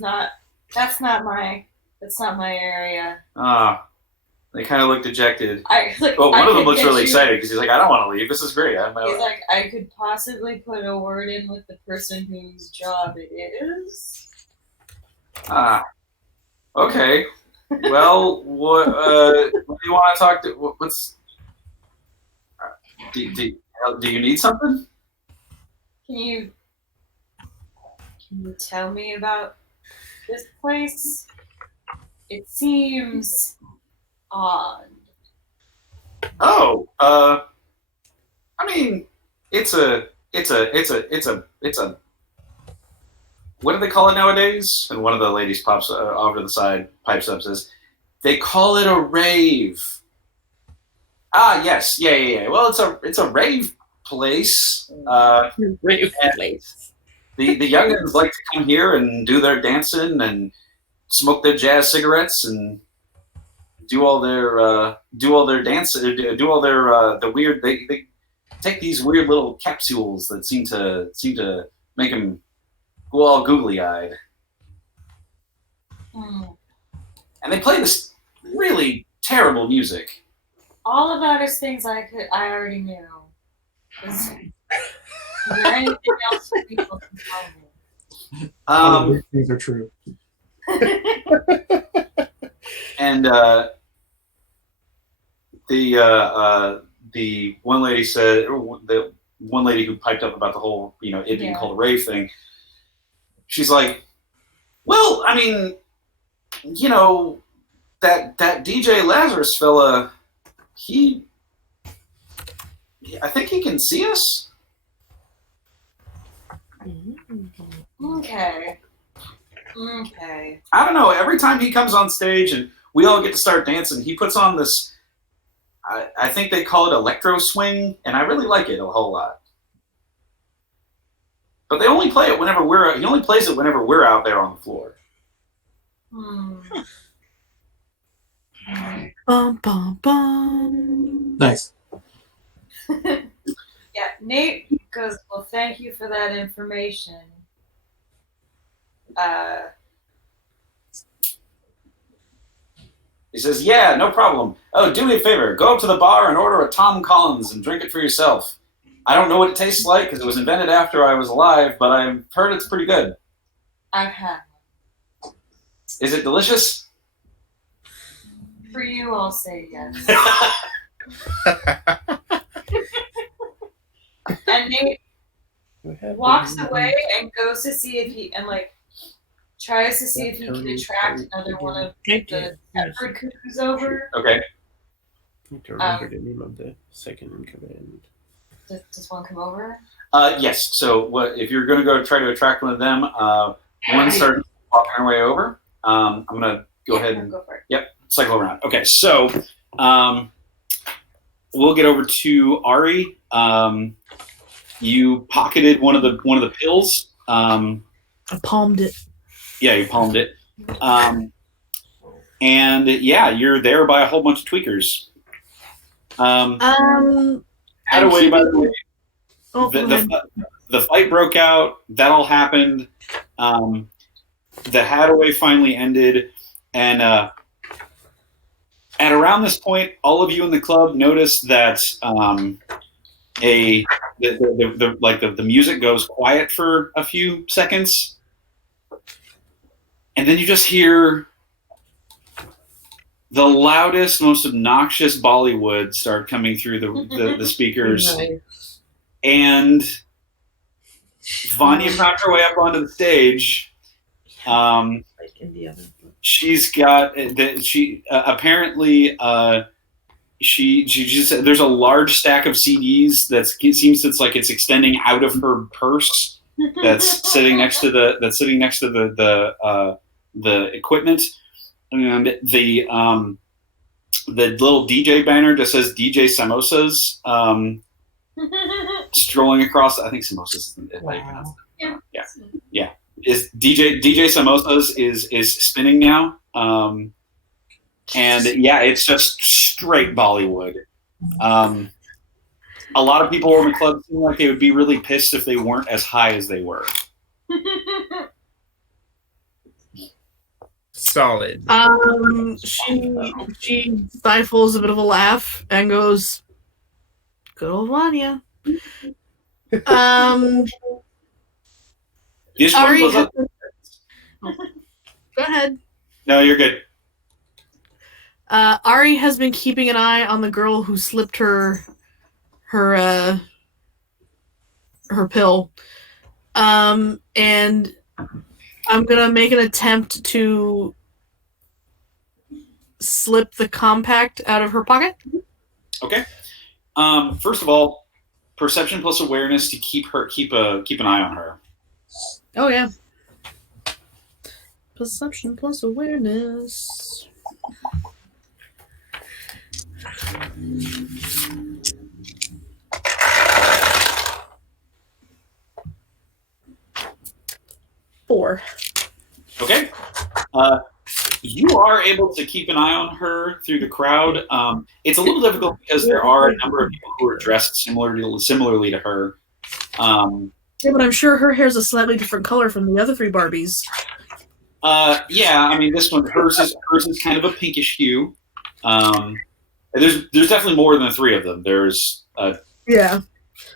not That's not my area. They kind of look dejected. Well, one of them looks really excited because he's like, I don't want to leave. This is great. He's like, I could possibly put a word in with the person whose job it is. Okay. Well, what do you want to talk to? What's do you need something? Can you tell me about this place? It seems odd. Oh, I mean, it's a what do they call it nowadays? And one of the ladies pops off to the side, pipes up, says, they call it a rave. Yes, yeah. Well, it's a rave place. Rave place. The youngins like to come here and do their dancing and smoke their jazz cigarettes and do all their dance, do all their the weird. They take these weird little capsules that seem to make them go all googly-eyed. And they play this really terrible music. All of that is things I already knew. Is there anything else people can tell me? All of these things are true. And the one lady said, the one lady who piped up about the whole, it being called a rave thing. She's like, well, I mean, that DJ Lazarus fella, I think he can see us. Okay. I don't know. Every time he comes on stage and we all get to start dancing, he puts on this, I think they call it electro swing, and I really like it a whole lot. But they only play it whenever he only plays it whenever we're out there on the floor. Bum, bum, bum. Nice. Yeah, Nate goes, well, thank you for that information. He says, yeah, no problem. Oh, do me a favor. Go up to the bar and order a Tom Collins and drink it for yourself. I don't know what it tastes like because it was invented after I was alive, but I've heard it's pretty good. I've had one. Is it delicious? For you, I'll say yes. And Nate walks away and goes to see if he, and tries to see if he can attract another one of the Ttrpg cuckoos over. Okay. I need to remember the name of the second in command. Does one come over? Yes. So if you're going to go try to attract one of them, one starts walking her way over. I'm going to go ahead and go for it. Yep, cycle around. Okay, so we'll get over to Ari. You pocketed one of the pills. I palmed it. Yeah, you palmed it. And yeah, you're there by a whole bunch of tweakers. Hadaway, by the way, the fight broke out. That all happened. The Hadaway finally ended, and at around this point, all of you in the club notice that the music goes quiet for a few seconds, and then you just hear the loudest, most obnoxious Bollywood start coming through the speakers. Nice. And Vanya found her way up onto the stage. She's got apparently she just, there's a large stack of CDs it seems it's extending out of her purse that's sitting next to the equipment. And the little DJ banner just says DJ Samosas strolling across. I think Samosas. Wow. Yeah. Is DJ Samosas is spinning now, and yeah, it's just straight Bollywood. A lot of people in the club seem like they would be really pissed if they weren't as high as they were. solid. She stifles a bit of a laugh and goes, "Good old Vanya." This one Ari goes up. Go ahead. No, you're good. Ari has been keeping an eye on the girl who slipped her pill, and I'm gonna make an attempt to slip the compact out of her pocket. Okay. First of all, perception plus awareness to keep an eye on her. Oh yeah. Perception plus awareness. Four. Okay. You are able to keep an eye on her through the crowd. It's a little difficult because there are a number of people who are dressed similarly to her. Yeah, but I'm sure her hair's a slightly different color from the other three Barbies. Yeah, I mean, this one, hers is kind of a pinkish hue. There's definitely more than 3 of them. There's a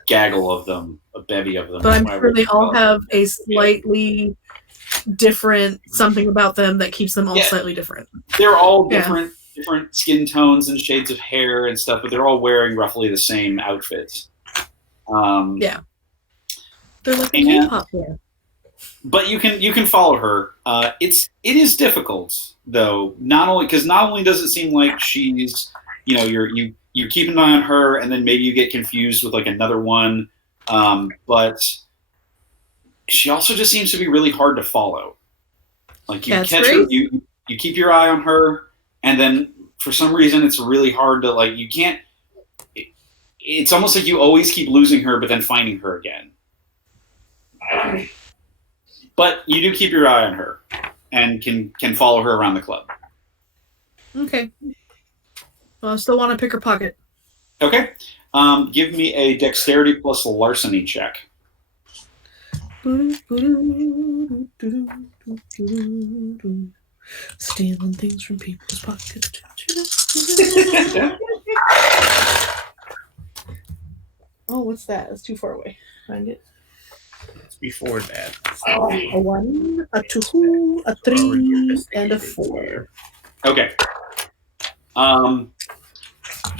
gaggle of them, a bevy of them. But I'm sure they all have a slightly different something about them that keeps them all slightly different. They're all different skin tones and shades of hair and stuff, but they're all wearing roughly the same outfits. They're like a K-pop band. But you can follow her. It is difficult though. Not only does it seem like she's, you keep an eye on her, and then maybe you get confused with like another one, but she also just seems to be really hard to follow. Like you catch her, you keep your eye on her, and then for some reason it's really hard to like. You can't. It's almost like you always keep losing her, but then finding her again. But you do keep your eye on her, and can follow her around the club. Okay. Well, I still want to pick her pocket. Okay. Give me a dexterity plus larceny check. Stealing things from people's pockets. Oh, what's that? That's too far away. Find it. It's before that. A 1, a 2, a 3, and a 4. Okay.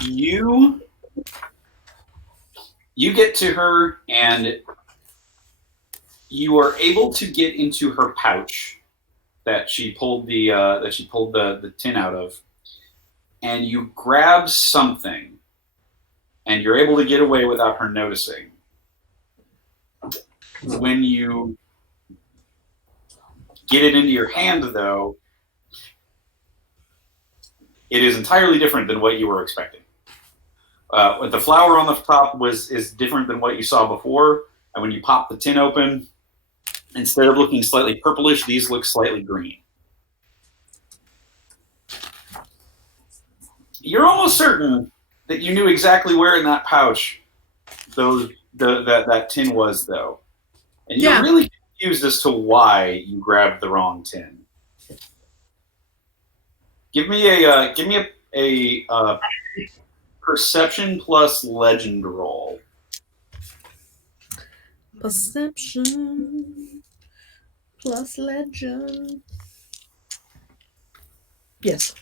You get to her, and you are able to get into her pouch that she pulled the tin out of, and you grab something, and you're able to get away without her noticing. When you get it into your hand, though, it is entirely different than what you were expecting. The flower on the top is different than what you saw before, and when you pop the tin open, instead of looking slightly purplish, these look slightly green. You're almost certain that you knew exactly where in that pouch that tin was, though. And you're really confused as to why you grabbed the wrong tin. Give me a perception plus legend roll. Perception plus legend. Yes.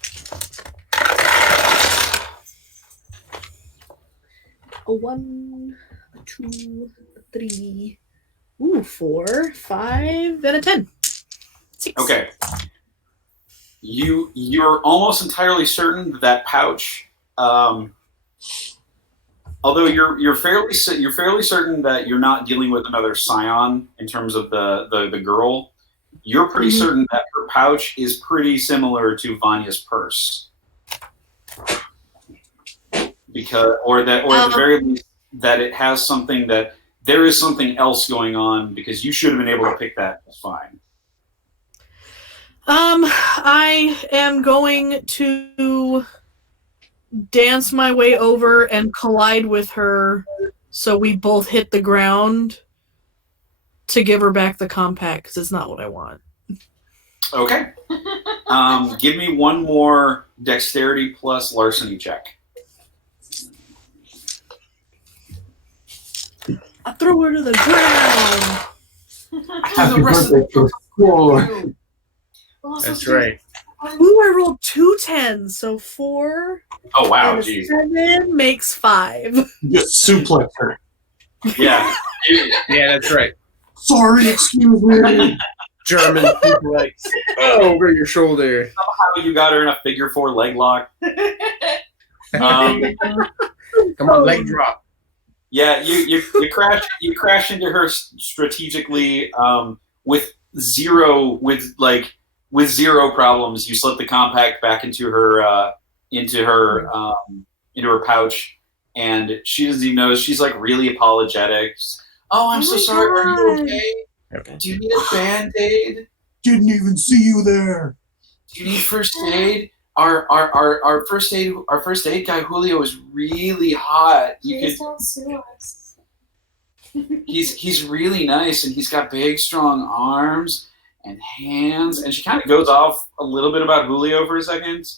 A 1, a 2, a 3. 4, 5, and a 10. 6. Okay. You're almost entirely certain that pouch, although you're fairly certain that you're not dealing with another Scion in terms of the girl. You're pretty certain that her pouch is pretty similar to Vanya's purse, at the very least that it has something that. There is something else going on because you should have been able to pick that fine. I am going to dance my way over and collide with her so we both hit the ground to give her back the compact because it's not what I want. Okay. Give me one more dexterity plus larceny check. I throw her to the ground. Happy birthday to school. That's right. Ooh, I rolled 2 10s, so 4 Oh wow, and a jeez. 7 makes 5. Just suplex her. Yeah. Yeah, that's right. Sorry, excuse me. German people like over your shoulder. Somehow you got her in a figure 4 leg lock. Come on, leg drop. Yeah, you crash into her strategically with zero problems. You slip the compact back into her pouch, and she doesn't even notice. She's like really apologetic. Oh, I'm so sorry. Are you okay? Do you need a Band-Aid? Didn't even see you there. Do you need first aid? Our first aid guy Julio is really hot. Please don't sue us. He's really nice, and he's got big, strong arms and hands. And she kind of goes off a little bit about Julio for a second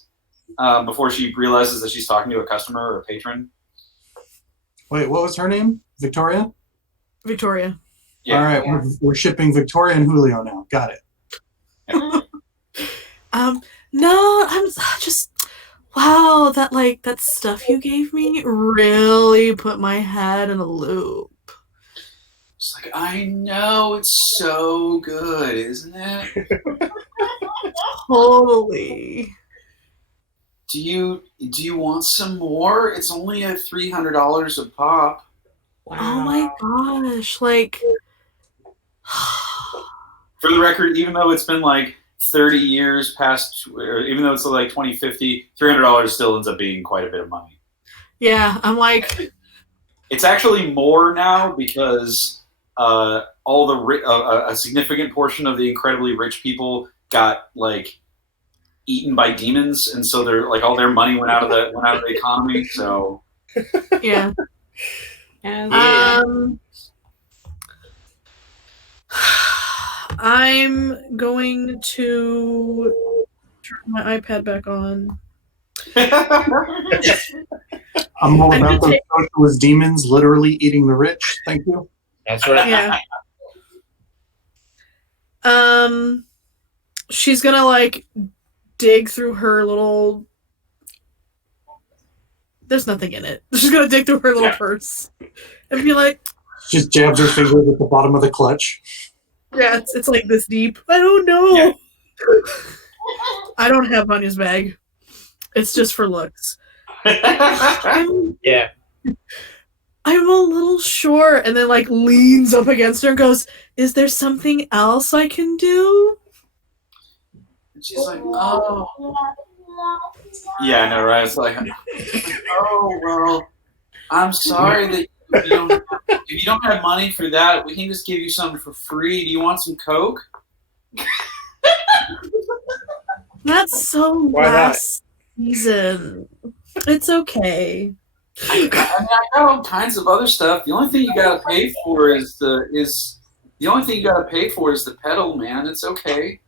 before she realizes that she's talking to a customer or a patron. Wait, what was her name? Victoria? Victoria. Yeah. All right, we're shipping Victoria and Julio now. Got it. No, I'm just wow, that stuff you gave me really put my head in a loop. It's like, I know, it's so good, isn't it? Totally. Do you want some more? It's only $300 a pop. Wow. Oh my gosh, like For the record, even though it's been like 30 years past, or even though it's like 2050, $300 still ends up being quite a bit of money. yeah, I'm like It's actually more now because a significant portion of the incredibly rich people got like eaten by demons, and so they're like all their money went out of the economy. So yeah. And I'm going to turn my iPad back on. I'm all about those socialist demons literally eating the rich. Thank you. That's right. Yeah. She's gonna like dig through her little. There's nothing in it. She's gonna dig through her little purse and be like, Just jabs her fingers at the bottom of the clutch. "Yeah, it's like this deep." I don't know. Yeah. I don't have Vanya's bag. It's just for looks. Yeah. I'm a little short, and then like leans up against her and goes, "Is there something else I can do?" she's like, oh, yeah, I know, right? It's like, oh well, I'm sorry that if you don't have money for that, we can just give you something for free. Do you want some Coke? That's so Why not? last season. It's okay. I mean, I got all kinds of other stuff. The only thing you gotta pay for is the pedal, man. It's okay.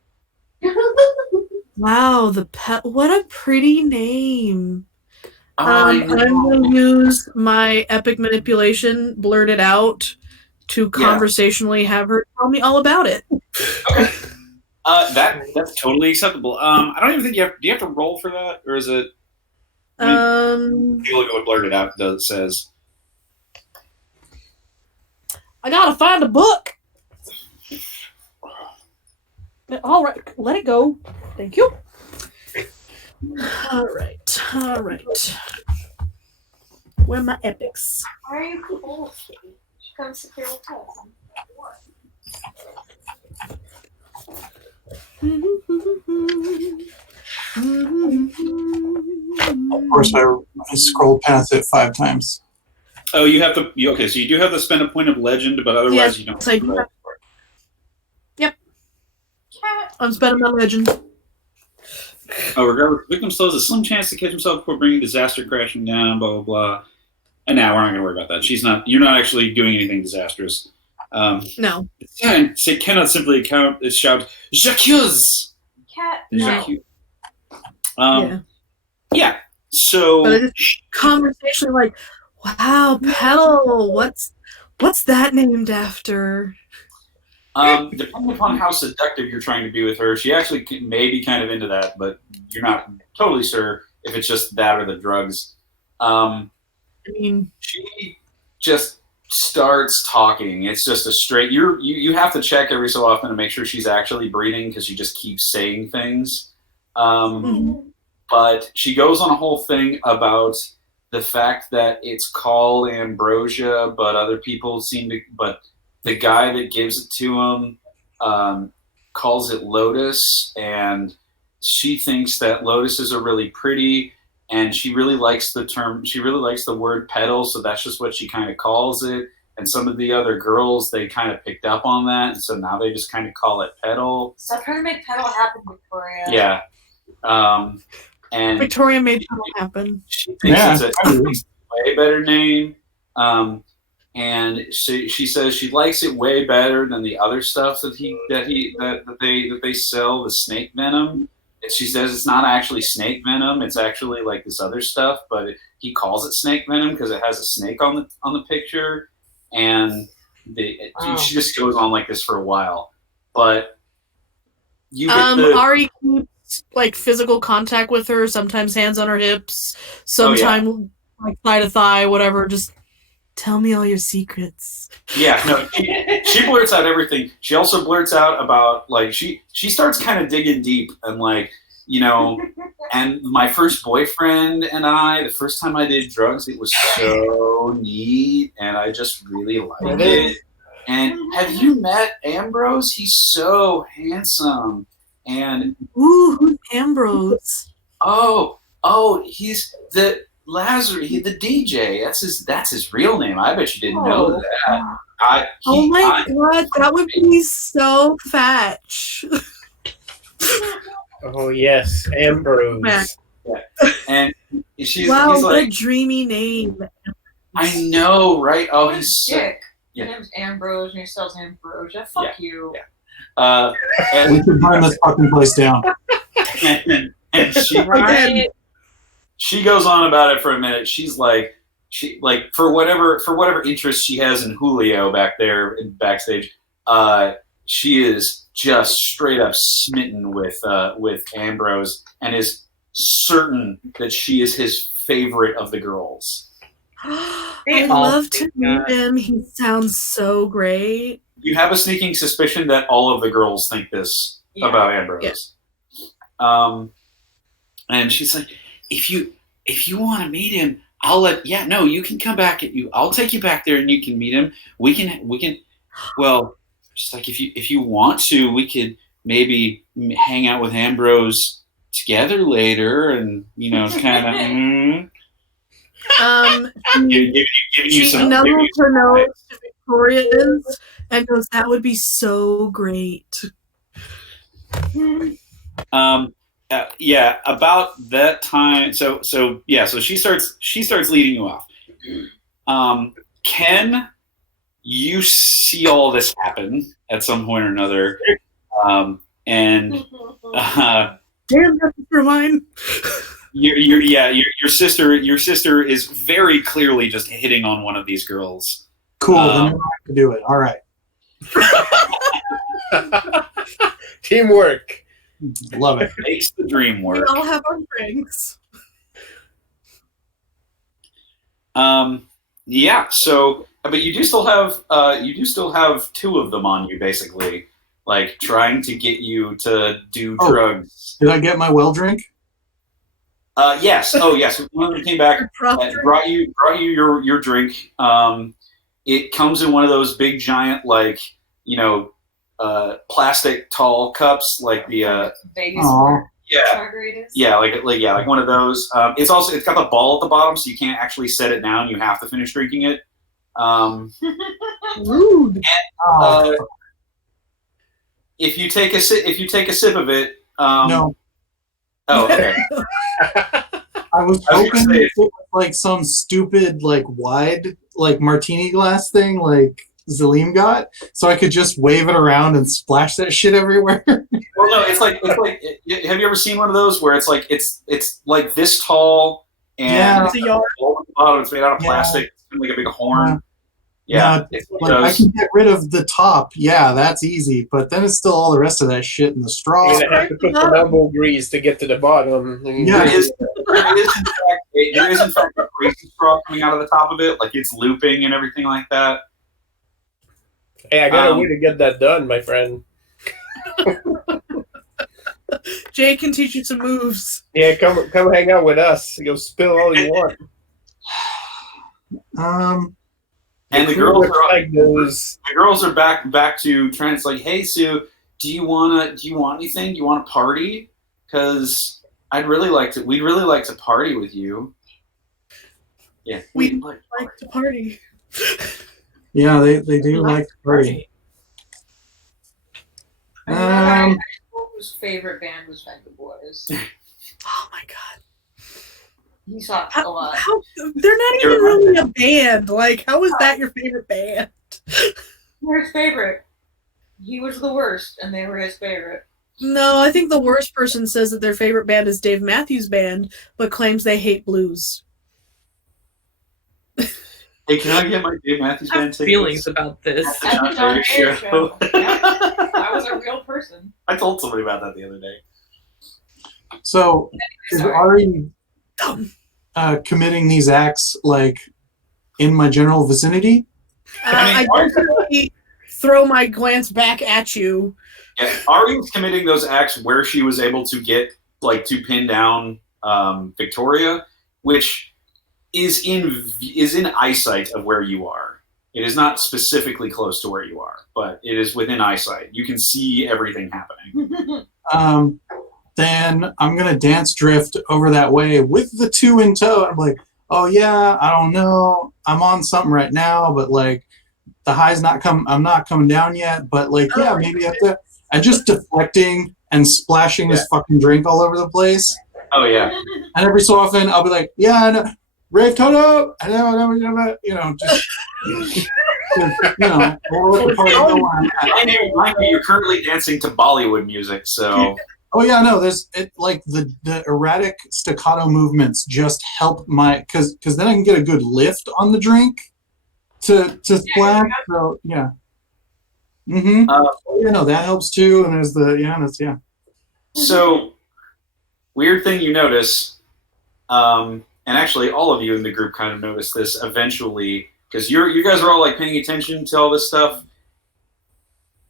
Wow, the pet. What a pretty name. I I'm know. going to use my epic manipulation, blurt it out, to conversationally have her tell me all about it. Okay. That's totally acceptable. I don't even think you have. Do you have to roll for that, or is it? You look at what blurted out says. I gotta find a book. All right, let it go. Thank you. All right. Where are my epics? Why are you cool? She comes to here with us. Of course, I scrolled past it 5 times. Oh, you have to. Okay, so you do have to spend a point of legend, but otherwise Yes, you don't. I do. Yep. I'm spending my legend. Oh, regardless, victim still has a slim chance to catch himself before bringing disaster crashing down. Blah blah blah. And now we're not going to worry about that. You're not actually doing anything disastrous. No. It cannot simply shout, "J'accuse!" Cat, no. Yeah. Yeah. So But it's conversation like, wow, Petal, what's that named after? depending upon how seductive you're trying to be with her, she actually may be kind of into that, but you're not totally sure if it's just that or the drugs. I mean, She just starts talking. It's just a straight. You have to check every so often to make sure she's actually breathing because she just keeps saying things. But she goes on a whole thing about the fact that it's called ambrosia, but other people seem to. But the guy that gives it to him calls it lotus, and she thinks that lotuses are really pretty, and she really likes the term. She really likes the word petal, so that's just what she kind of calls it. And some of the other girls, they kind of picked up on that, and so now they just kind of call it petal. Stop trying to make petal happen, Victoria. Yeah. And Victoria made Petal happen. she thinks it's a way better name. And she says she likes it way better than the other stuff that they sell, the snake venom. And she says it's not actually snake venom; it's actually like this other stuff. But he calls it snake venom because it has a snake on the picture. And she just goes on like this for a while. But you get Ari keeps like physical contact with her. Sometimes hands on her hips. Sometimes like thigh to thigh, whatever. Just tell me all your secrets. Yeah, no, she blurts out everything. She also blurts out about like she starts kind of digging deep and like, you know, and my first boyfriend and I, the first time I did drugs, it was so neat and I just really liked it. And have you met Ambrose? He's so handsome. And ooh, who's Ambrose? Oh, he's the Lazarus, the DJ. That's his real name. I bet you didn't know that. Oh my god, that would be so fetch. Oh yes, Ambrose. Yeah. And he's what like, a dreamy name. I know, right? Oh, he's sick. Yeah. Your name's Ambrose and your spell's Ambrosia. Fuck you. Yeah. And we can burn this fucking place down. and she goes on about it for a minute. She's like, for whatever interest she has in Julio back there in backstage, she is just straight up smitten with Ambrose and is certain that she is his favorite of the girls. I'd love to meet him. He sounds so great. You have a sneaking suspicion that all of the girls think this about Ambrose. Yeah. And she's like, if you want to meet him, you can come back I'll take you back there and you can meet him. We can well, just like if you want to, we could maybe hang out with Ambrose together later and it's kind of she nuzzles her nose to Victoria's and goes, that would be so great. About that time. So she starts leading you off. Ken, you see all this happen at some point or another, and damn, that's for mine. Your sister is very clearly just hitting on one of these girls. Cool, then I have to do it. All right. Teamwork. Love it. Makes the dream work. We all have our pranks. So but you do still have two of them on you, basically, like trying to get you to do drugs. Did I get my well drink? Yes. Oh yes. One of them came back, brought you your drink. It comes in one of those big giant plastic tall cups, like the Vegas. Like one of those. It's got the ball at the bottom, so you can't actually set it down. You have to finish drinking it. Rude. And, if you take a sip of it, no. Oh, okay. I was hoping it was like some stupid, wide, martini glass thing, Zalim got, so I could just wave it around and splash that shit everywhere. Well, no, it's like have you ever seen one of those where it's like it's like this tall and Yeah. It's a yard. it's made out of plastic, it's like a big horn. Yeah, No, it's like I can get rid of the top. Yeah, that's easy. But then it's still all the rest of that shit in the straw. You're gonna have to put some elbow grease to get to the bottom. Yeah. There is in fact a crazy straw coming out of the top of it, like it's looping and everything like that. Hey, I got a way to get that done, my friend. Jay can teach you some moves. Yeah, come hang out with us. You'll spill all you want. And the girls are like those. The girls are back to trying. It's like, hey Sue, do you want anything? Do you want to party? Because we'd really like to party with you. Yeah, we'd like to party. Yeah, they do like to party. Whose favorite band was Venga Boys? Oh my god. He saw a lot. They're not even really a band. Like, how is that your favorite band? They're his favorite. He was the worst, and they were his favorite. No, I think the worst person says that their favorite band is Dave Matthews Band, but claims they hate blues. Hey, can I get my Dave Matthews Band tickets? Feelings about this. At the John Mayer show. Yeah, I was a real person. I told somebody about that the other day. So, is Ari committing these acts like in my general vicinity? I definitely throw my glance back at you. Yeah, Ari was committing those acts where she was able to get to pin down Victoria, which is in eyesight of where you are. It is not specifically close to where you are, but it is within eyesight. You can see everything happening. Then I'm gonna dance drift over that way with the two in tow. I'm like, oh yeah, I don't know, I'm on something right now, but like the high's I'm not coming down yet, but like yeah, maybe after. I'm just deflecting and splashing his fucking drink all over the place. Oh yeah. And every so often I'll be like, yeah, I know. Rave Totem, I know, just Mind you, you're currently dancing to Bollywood music, so. Oh yeah, no. There's like the erratic staccato movements just help because then I can get a good lift on the drink to splash. So yeah. That helps too. And there's So weird thing you notice, and actually all of you in the group kind of notice this eventually because you guys are all like paying attention to all this stuff.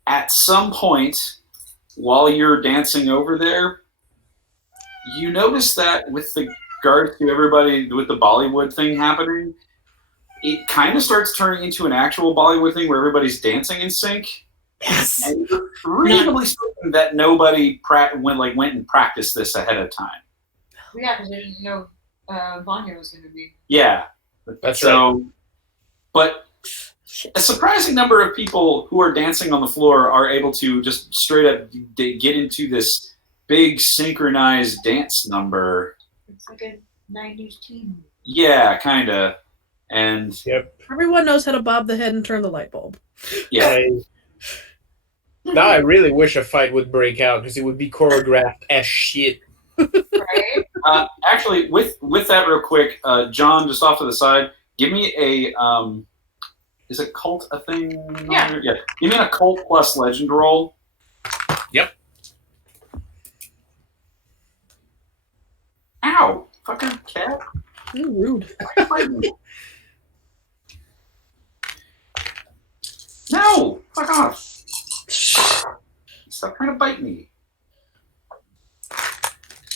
At some point, while you're dancing over there, you notice that with regard to everybody with the Bollywood thing happening, it kind of starts turning into an actual Bollywood thing where everybody's dancing in sync. Yes. And you're reasonably certain that nobody went and practiced this ahead of time. Yeah, because they didn't know Vanya was going to be. Yeah. That's right. But a surprising number of people who are dancing on the floor are able to just straight up get into this big synchronized dance number. It's like a 90s teen. Yeah, kind of. And everyone knows how to bob the head and turn the light bulb. Yeah. Now I really wish a fight would break out because it would be choreographed as shit. Right? Actually, with that real quick, John, just off to the side, give me a is a cult a thing? Yeah. Yeah. Give me an occult plus legend roll. Yep. Ow! Fucking cat. Ooh, rude. No! Fuck off! Stop trying to bite me.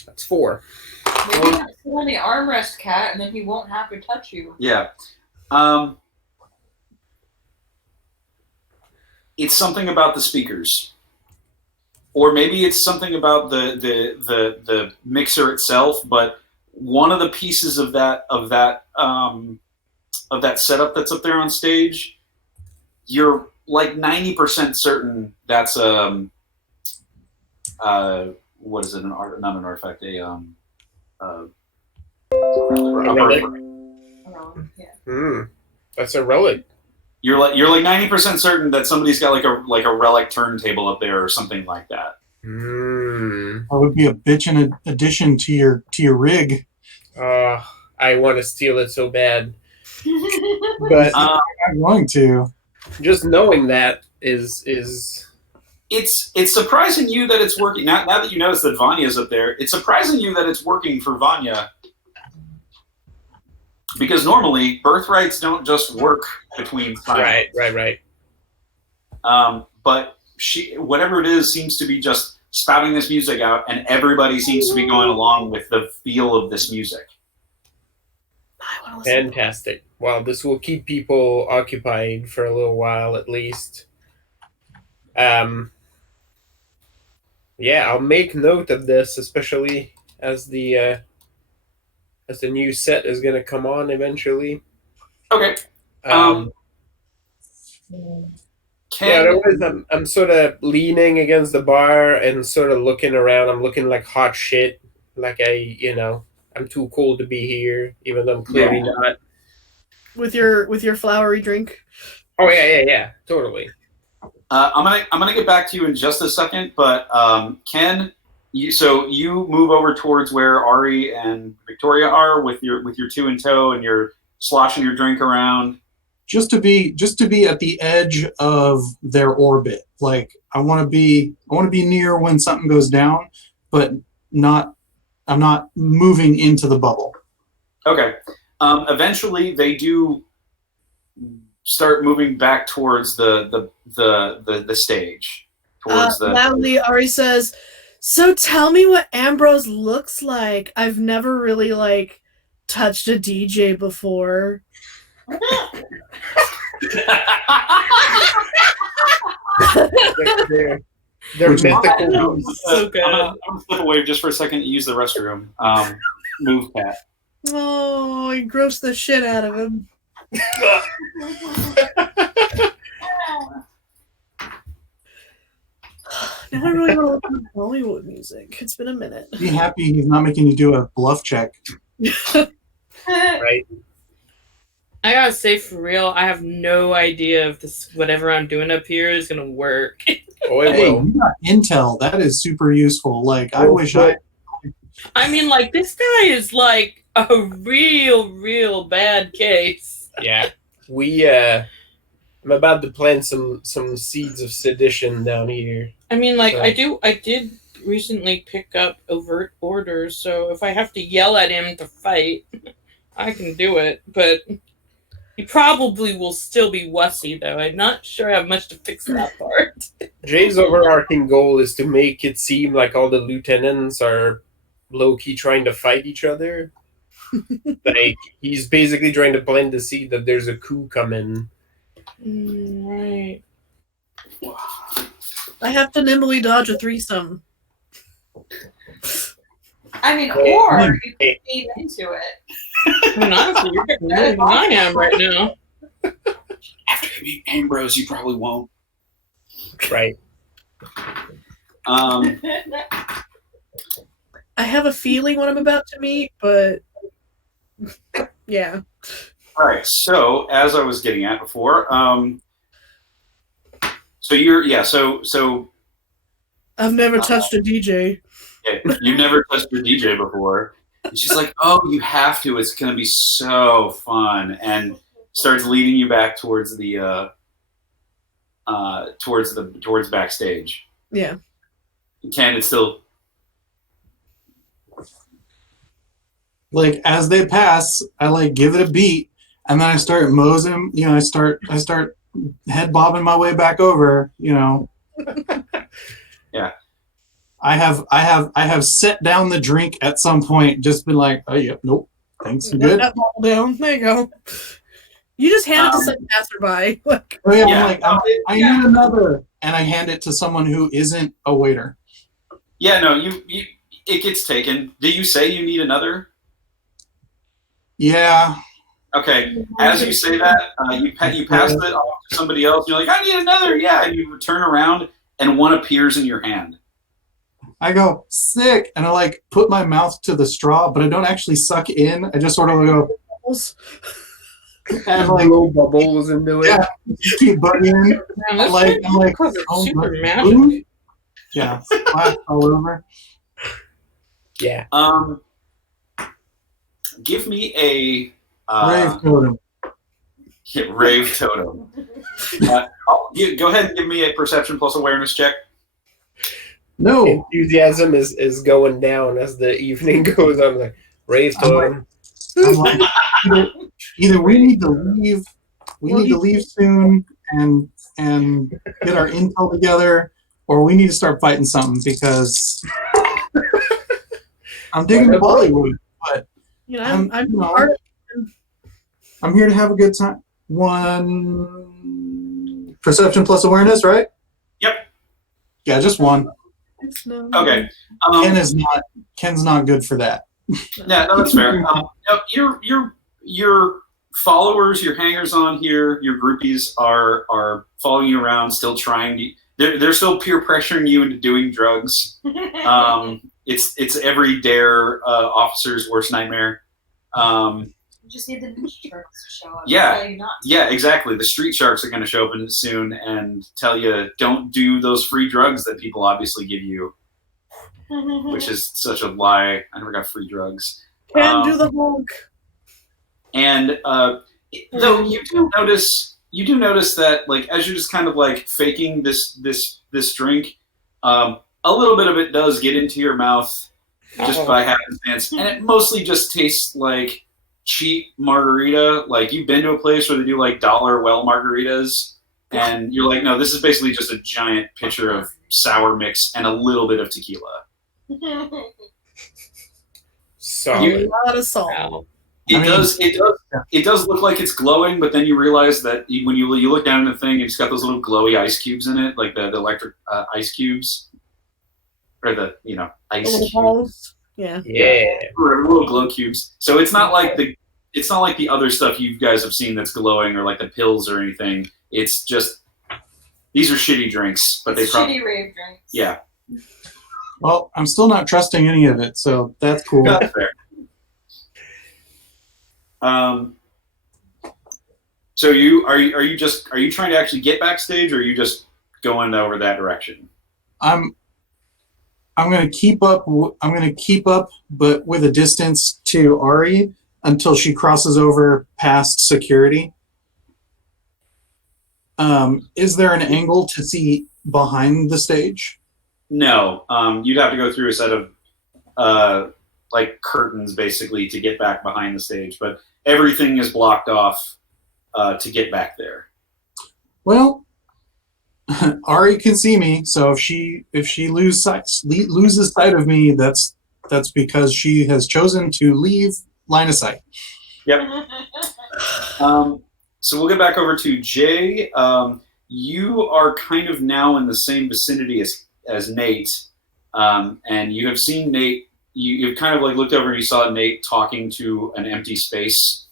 That's 4. Maybe you have to sit on the armrest, cat, and then he won't have to touch you. Yeah. It's something about the speakers. Or maybe it's something about the mixer itself, but one of the pieces of that setup that's up there on stage, you're like 90% certain that's what is it? Not an artifact, a relic. Yeah. That's a relic. You're like 90% certain that somebody's got like a relic turntable up there or something like that. Mm. That would be a bitchin' addition to your rig. I want to steal it so bad, but I'm going to. just knowing that is it's surprising you that it's working. Now that you notice that Vanya's up there, it's surprising you that it's working for Vanya. Because normally birthrights don't just work between times. Right. But she, whatever it is, seems to be just spouting this music out, and everybody seems to be going along with the feel of this music. Fantastic. Well, this will keep people occupied for a little while at least. Yeah, I'll make note of this, especially as the new set is going to come on eventually. Okay. Otherwise I'm sort of leaning against the bar and sort of looking around. I'm looking like hot shit, like I'm too cool to be here, even though I'm clearly not. With your flowery drink. Oh yeah, totally. I'm gonna get back to you in just a second, but Ken, you move over towards where Ari and Victoria are with your two in tow, and you're sloshing your drink around. Just to be at the edge of their orbit. Like I want to be near when something goes down, but I'm not moving into the bubble. Okay. Eventually, they do start moving back towards the stage. Towards loudly, Ari says, "So tell me what Ambrose looks like. I've never really touched a DJ before." They're mythical. So good. I'm gonna step away just for a second and use the restroom. Move, Pat. Oh, he grossed the shit out of him. Now I really want to listen to Bollywood music. It's been a minute. Be happy he's not making you do a bluff check. Right. I gotta say, for real, I have no idea if this whatever I'm doing up here is gonna work. Oh, it Hey, will. you got intel. That is super useful. I wish I. I mean, this guy is like a real bad case. Yeah. I'm about to plant some seeds of sedition down here. I mean, I did recently pick up overt orders, so if I have to yell at him to fight, I can do it, but he probably will still be wussy, though. I'm not sure I have much to fix that part. Jay's overarching goal is to make it seem like all the lieutenants are low-key trying to fight each other. He's basically trying to plant the seed that there's a coup coming. Right. I have to nimbly dodge a threesome. I mean, or you can feed into it. I mean, honestly, you're getting more than I am right now. After you meet Ambrose, you probably won't. Right. I have a feeling what I'm about to meet, but yeah. All right. So, as I was getting at before, so I've never touched a DJ. yeah, you've never touched your DJ before. And she's like, "Oh, you have to. It's going to be so fun," and starts leading you back towards the towards backstage. Yeah. Ken, it's still As they pass, I give it a beat, and then I start moseying. I start head bobbing my way back over. Yeah. I have set down the drink at some point. Just been like, oh yeah, nope, thanks, I'm Let good. that ball down. There you go. You just hand it to some passerby. Oh yeah, Yeah. I need another, and I hand it to someone who isn't a waiter. Yeah, no, you it gets taken. Did you say you need another? Yeah. Okay. As you say that, you pass it off to somebody else. You're like, I need another. Yeah, and you turn around, and one appears in your hand. I go, sick, and I put my mouth to the straw, but I don't actually suck in. I just sort of go, And like, blow bubbles into it. yeah, just keep bugging. Man, this I'm like, covered oh, super but magic. food? Yeah, splash all over. Yeah. Give me a Rave totem. rave totem. Go ahead and give me a perception plus awareness check. No, Enthusiasm is going down as the evening goes on. Like rave I'm like- totem. I'm like, either we need to leave. We need to leave soon and get our intel together, or we need to start fighting something because I'm digging the Bollywood, but You know, I'm I'm you know, part of I'm here to have a good time. 1 perception plus awareness, right? Yep. Yeah, just 1. it's no. Okay. Ken's not good for that. Yeah, no, that's fair. Your followers, your hangers on here, your groupies are following you around, still trying to. They're still peer pressuring you into doing drugs. It's every dare officer's worst nightmare. You just need the ninja turtles to show up. Yeah. Tell you not to. Yeah, exactly. The street sharks are going to show up soon and tell you don't do those free drugs that people obviously give you, which is such a lie. I never got free drugs. Can do the Hulk. And though you do notice that like as you're just kind of like faking this drink, a little bit of it does get into your mouth just by happenstance, and it mostly just tastes like cheap margarita. Like you've been to a place where they do like $1 well margaritas, and you're like, no, this is basically just a giant pitcher of sour mix and a little bit of tequila. Solid. A lot of salt. Wow. It does look like it's glowing, but then you realize that when you look down at the thing, it's got those little glowy ice cubes in it, like the electric ice cubes, or the ice Little cubes. balls. Yeah. Yeah. Or little glow cubes. So it's not like the other stuff you guys have seen that's glowing, or like the pills or anything. It's just these are shitty drinks, but they probably shitty rave drinks. yeah. Well, I'm still not trusting any of it, so that's cool. That's fair. So are you trying to actually get backstage, or are you just going over that direction? I'm gonna keep up. I'm gonna keep up, but with a distance to Ari until she crosses over past security. Is there an angle to see behind the stage? No, you'd have to go through a set of like curtains basically to get back behind the stage, but everything is blocked off to get back there. Well, Ari can see me, so if she loses sight of me, that's because she has chosen to leave line of sight. Yep. So we'll get back over to Jay. You are kind of now in the same vicinity as Nate, and you have seen Nate. You've kind of like looked over and you saw Nate talking to an empty space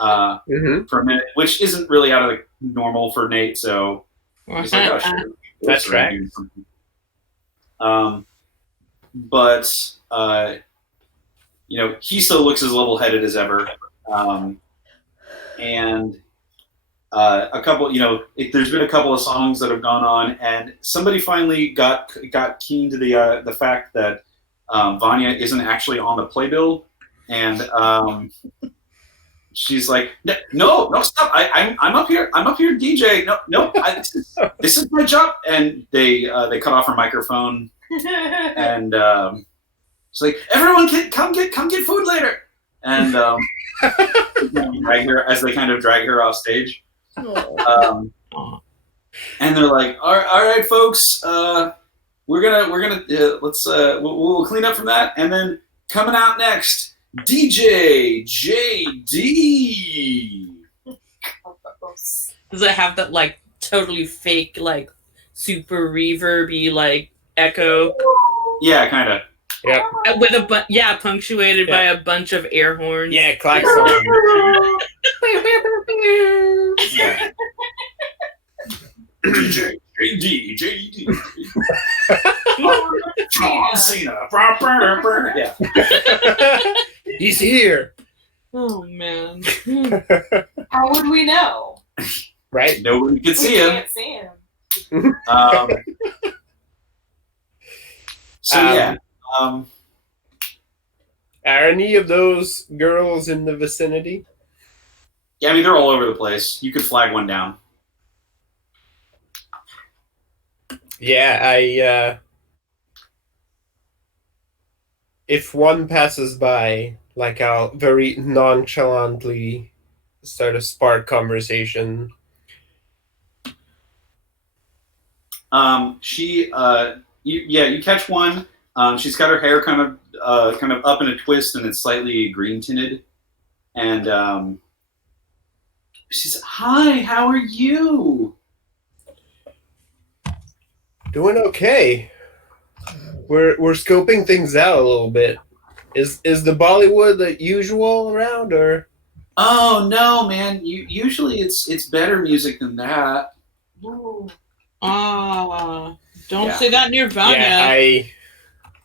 for a minute, which isn't really out of the normal for Nate. So he's like, "Oh, sure, That's right." But he still looks as level-headed as ever, and a couple. There's been a couple of songs that have gone on, and somebody finally got keen to the fact that Vanya isn't actually on the playbill, and she's like, "No, stop! I'm up here. I'm up here, DJ. No, this is my job." And they cut off her microphone, and she's like, "Everyone, come get food later." And drag her as they kind of drag her off stage. And they're like, "All right, folks. We're gonna we'll clean up from that, and then coming out next, DJ JD." Does it have that like totally fake like super reverby like echo? Yeah, kind of. Yeah. With punctuated by a bunch of air horns. Yeah, klaxon. Yeah. DJ JD. John Cena. Yeah. He's here. Oh man. How would we know? Right? Nobody could see We him. can't see him. So yeah. Are any of those girls in the vicinity? Yeah, I mean, they're all over the place. You could flag one down. Yeah, if one passes by, like, I'll very nonchalantly start a spark conversation. You catch one. She's got her hair kind of up in a twist, and it's slightly green tinted. And she says, "Hi, how are you?" Doing okay. We're scoping things out a little bit. Is the Bollywood the usual around, or? Oh no, man! Usually it's better music than that. Ooh. Don't Yeah. say that near Vanya.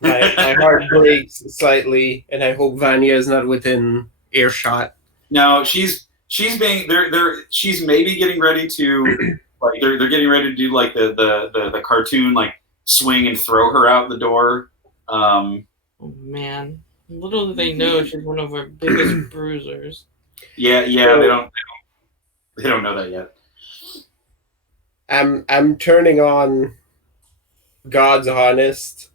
Yeah, my heart breaks slightly, and I hope Vanya is not within earshot. No, she's being she's maybe getting ready to like they're getting ready to do like the cartoon like swing and throw her out the door. Oh man. Little do they know she's one of our biggest bruisers. Yeah, they don't know that yet. I'm turning on God's Honest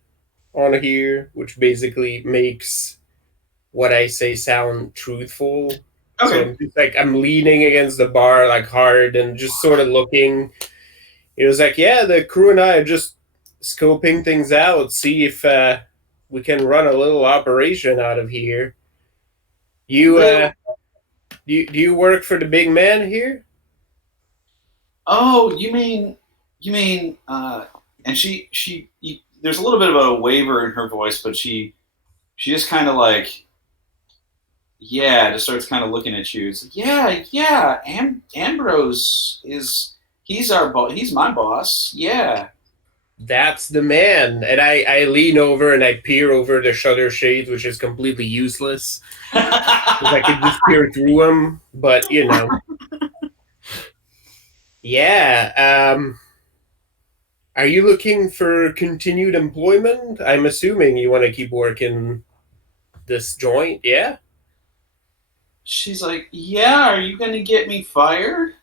on here, which basically makes what I say sound truthful. Okay. So I'm leaning against the bar like hard and just sort of looking. It was like, yeah, the crew and I are just scoping things out, see if we can run a little operation out of here. Do you work for the big man here? Oh, you mean, and there's a little bit of a waver in her voice, but she just kind of like, yeah, just starts kind of looking at you. It's like, yeah, Ambrose he's my boss. Yeah. That's the man. And I lean over and I peer over the shutter shades, which is completely useless. Because I could just peer through them, but you know. Yeah. Are you looking for continued employment? I'm assuming you want to keep working this joint, yeah? She's like, yeah, are you gonna get me fired?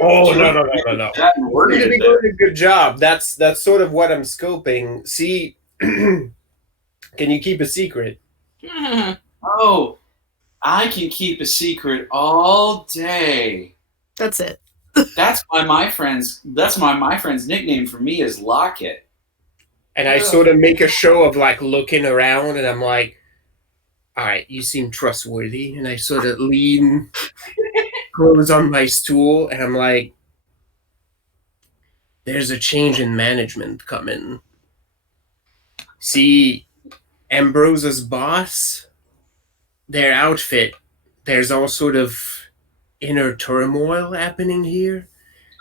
Oh, no. That and We're worded going to it be there. doing a good job. That's sort of what I'm scoping. See, can you keep a secret? Oh, I can keep a secret all day. That's it. That's why my friend's nickname for me is Locket. And I sort of make a show of like looking around, and I'm like, all right, you seem trustworthy. And I sort of lean close on my stool, and I'm like, there's a change in management coming. See, Ambrose's boss, their outfit, there's all sort of inner turmoil happening here.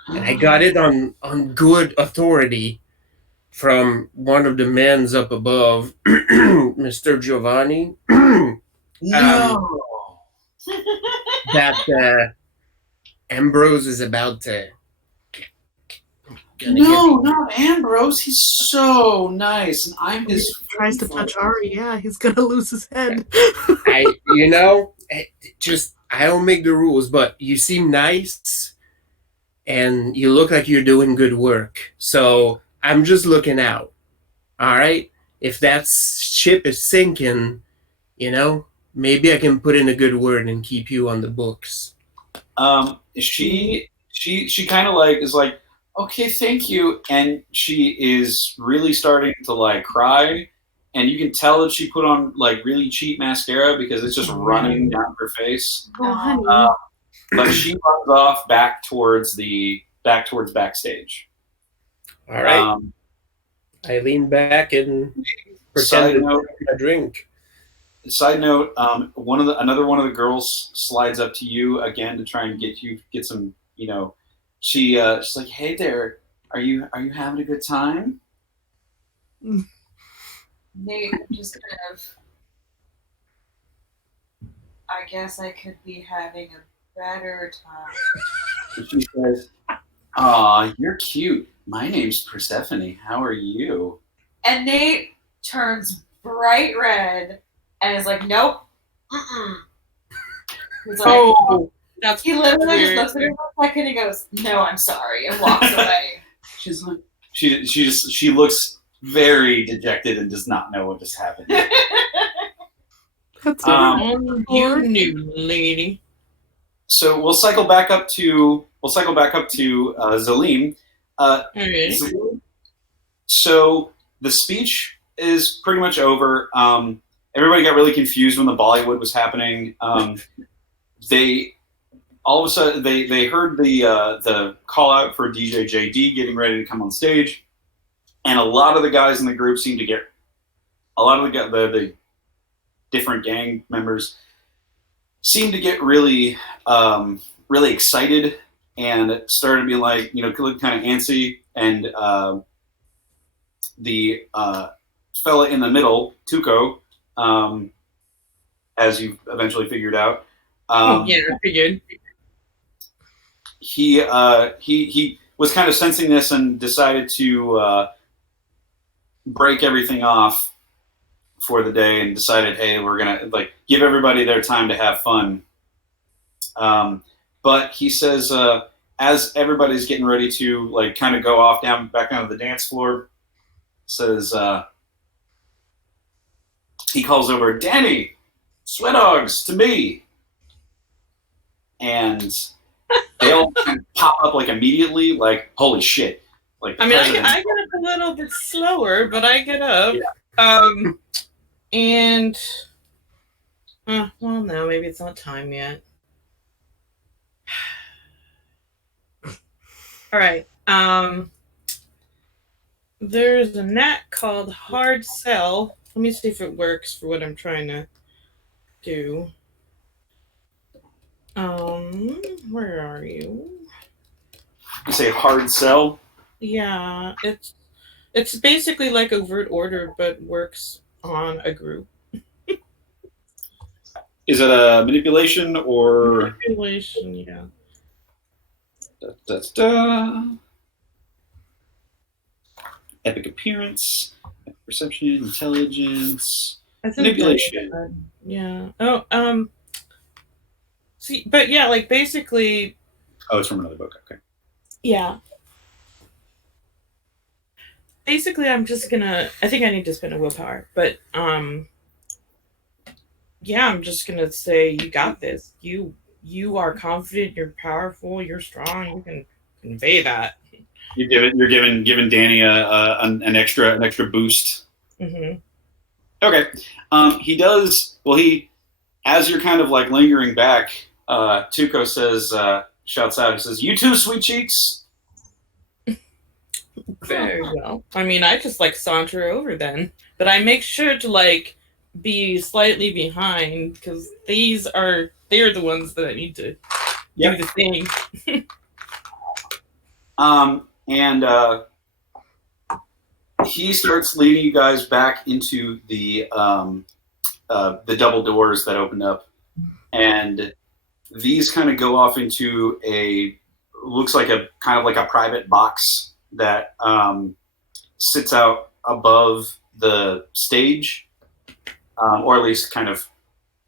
And I got it on good authority from one of the men's up above, Mr. Giovanni, No. that Ambrose is about to. No, not Ambrose. He's so nice, and I'm He his. tries to touch Ari, yeah, he's gonna lose his head. I don't make the rules, but you seem nice, and you look like you're doing good work. So I'm just looking out. All right, if that ship is sinking, maybe I can put in a good word and keep you on the books. She kind of like is like, okay, thank you, and she is really starting to like cry, and you can tell that she put on like really cheap mascara because it's just running down her face. Oh, honey. But she runs off back towards backstage. All right. I lean back and pretend to drink my drink. Side note: another one of the girls slides up to you again to try and get some. She's like, "Hey there, are you having a good time?" Nate just kind of. I guess I could be having a Better time. And she says, "Aw, you're cute. My name's Persephone. How are you?" And Nate turns bright red and is like, nope. Mm-mm. He's like, Oh, that's he literally weird. just looks at her for a second and goes, no, I'm sorry, and walks away. She's like, she looks very dejected and does not know what just happened. That's You new lady. So we'll cycle back up to Zalim. Okay. Zalim. So the speech is pretty much over. Everybody got really confused when the Bollywood was happening. They all of a sudden they heard the call out for DJ JD getting ready to come on stage, and a lot of the guys in the group seemed to get the different gang members seemed to get really really excited and started to be like, kind of antsy, and the fella in the middle, Tuco, as you eventually figured out. Yeah, I figured. He was kind of sensing this and decided to break everything off for the day, and decided, hey, we're gonna give everybody their time to have fun. But he says, as everybody's getting ready to kind of go off back down to the dance floor, says he calls over, Danny, sweat dogs to me, and they all kind of pop up immediately, holy shit! I mean, I get up a little bit slower, but I get up. Yeah. And well, no, maybe it's not time yet. All right. There's a knack called hard sell. Let me see if it works for what I'm trying to do. Where are you? You say hard sell? Yeah, it's basically like overt order, but works on a group. Is it a manipulation or manipulation? Yeah. Epic appearance, perception, intelligence, manipulation. Yeah. Oh, see, but yeah, basically. Oh, it's from another book. Okay. Yeah. Basically, I'm just gonna. I think I need to spend a willpower, but yeah, I'm just gonna say you got this. You are confident. You're powerful. You're strong. You can convey that. You're giving Danny an extra boost. Mm-hmm. Okay. He does. Well, as you're kind of lingering back, Tuco shouts out. He says, "You too, sweet cheeks." Very well. I mean, I just saunter over then, but I make sure to be slightly behind because they're the ones that I need to do the thing. And he starts leading you guys back into the double doors that opened up, and these kind of go off into looks like a kind of like a private box that sits out above the stage, or at least kind of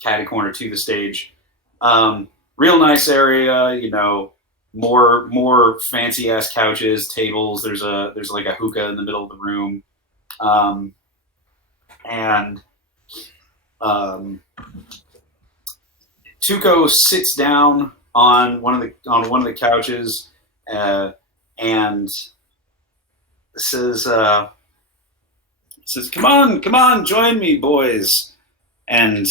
catty corner to the stage. Real nice area, more fancy ass couches, tables. There's a hookah in the middle of the room, and Tuco sits down on one of the couches and says, "Come on, join me, boys and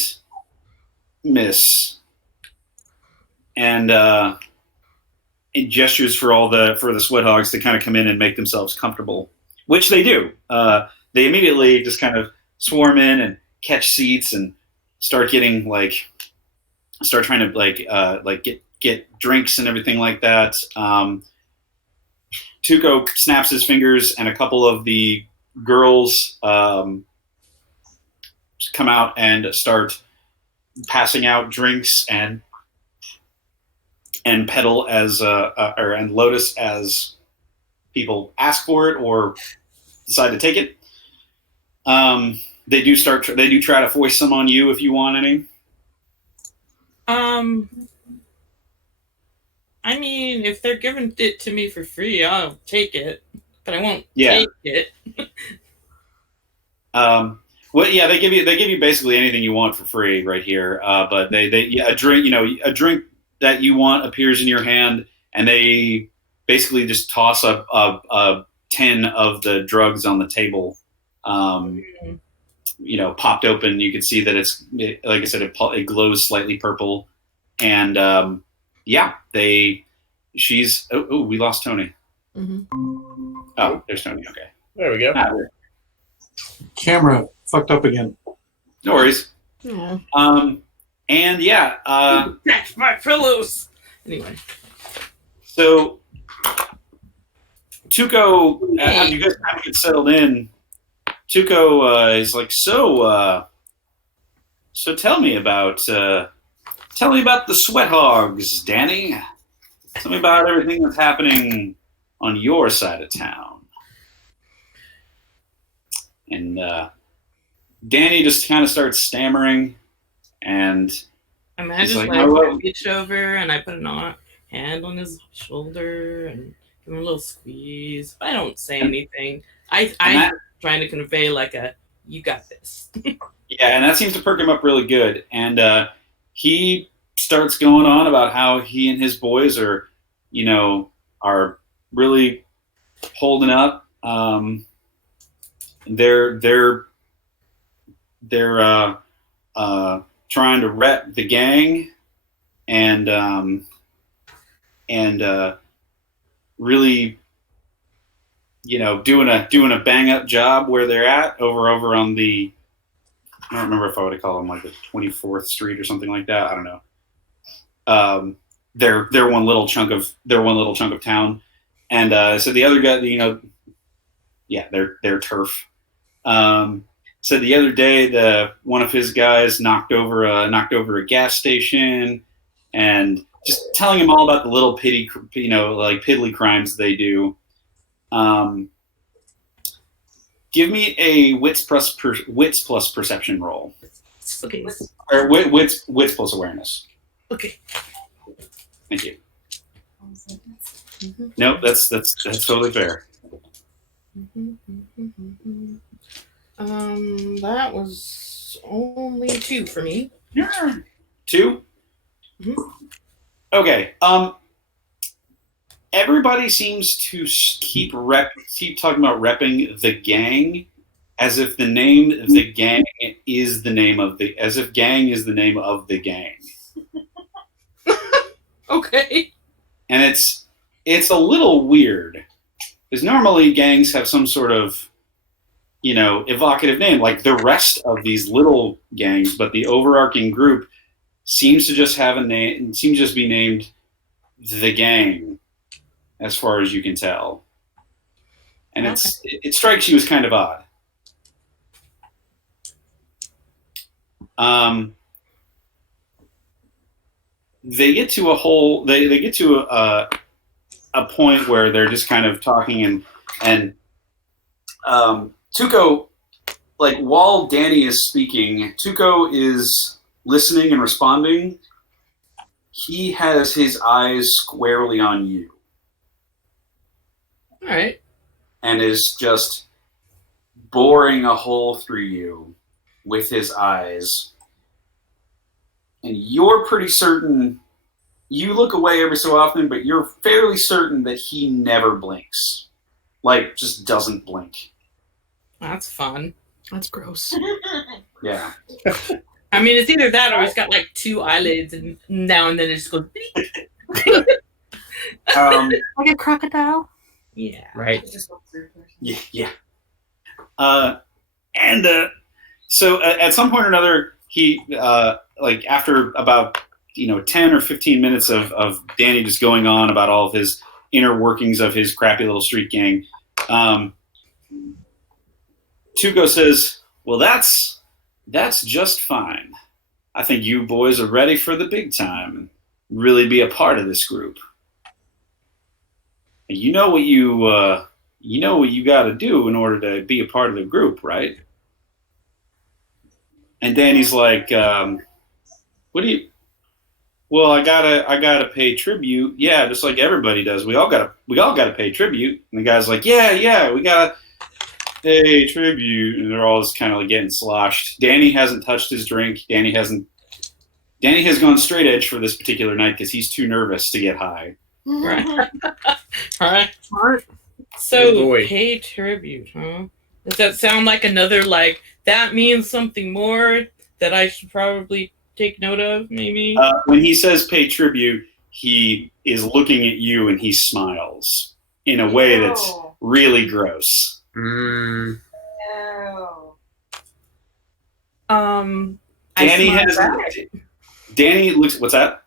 miss," and it gestures for the sweat hogs to kind of come in and make themselves comfortable, which they do. They immediately just kind of swarm in and catch seats and start getting start trying to get drinks and everything like that. Tuco snaps his fingers, and a couple of the girls come out and start passing out drinks and and Petal and Lotus as people ask for it or decide to take it. They do try to foist some on you if you want any. I mean, if they're giving it to me for free, I'll take it, but I won't take it. Well, yeah, they give you basically anything you want for free right here. But a drink that you want appears in your hand, and they basically just toss a 10 of the drugs on the table. Popped open. You can see that like I said, it glows slightly purple, and we lost Tony. Mm-hmm. Oh, there's Tony. Okay, There we go. Camera fucked up again. No worries. Yeah. That's my pillows. Anyway, so Tuco, after you guys kind of get settled in, Tuco is like, so tell me about the sweat hogs, Danny. Tell me about everything that's happening on your side of town. And Danny just kind of starts stammering, and imagine like, I reach over and I put a hand on his shoulder and give him a little squeeze. I don't say anything. I'm trying to convey you got this. Yeah, and that seems to perk him up really good. And he starts going on about how he and his boys are really holding up. They're trying to rep the gang and really doing a bang up job where they're at over on the, I don't remember if I would call them like the 24th Street or something like that. I don't know. They're one little chunk of town, and so the other guy, they're turf. So the other day, one of his guys knocked over a gas station, and just telling him all about the little piddly crimes they do. Give me a wits plus perception roll. Okay. Or wits plus awareness. Okay. Thank you. Nope, that's totally fair. That was only 2 for me. Yeah. 2? Mm-hmm. Okay. Everybody seems to keep talking about repping the gang as if the name the gang is the name of the gang. Okay. And it's a little weird because normally gangs have some sort of evocative name like the rest of these little gangs, but the overarching group seems to just have a name. Seems to just be named the gang, as far as you can tell, and it strikes you as kind of odd. They get to a point where they're just kind of talking and Tuco, like while Danny is speaking, Tuco is listening and responding. He has his eyes squarely on you. All right. And is just boring a hole through you with his eyes. And you're pretty certain, you look away every so often, but you're fairly certain that he never blinks. Like, just doesn't blink. That's fun. That's gross. Yeah. I mean, it's either that or he's got like 2 eyelids and now and then it just goes bleep. Like a crocodile? Yeah. Right. Yeah. So at some point or another, he after about 10 or 15 minutes of Danny just going on about all of his inner workings of his crappy little street gang, Tuco says, "Well, that's just fine. I think you boys are ready for the big time. really be a part of this group. You know what you got to do in order to be a part of the group, right? And Danny's like, what do you? Well, I gotta pay tribute. Yeah, just like everybody does. We all gotta pay tribute. And the guy's like, yeah, we gotta pay tribute. And they're all just kind of like getting sloshed. Danny hasn't touched his drink. Danny has gone straight edge for this particular night because he's too nervous to get high. Right. All right. Smart. So Oh, boy. pay tribute, huh? Does that sound like another like that means something more that I should probably take note of? Maybe. When he says pay tribute, he is looking at you and he smiles in a way that's really gross. Mm. No. Danny looks. What's that?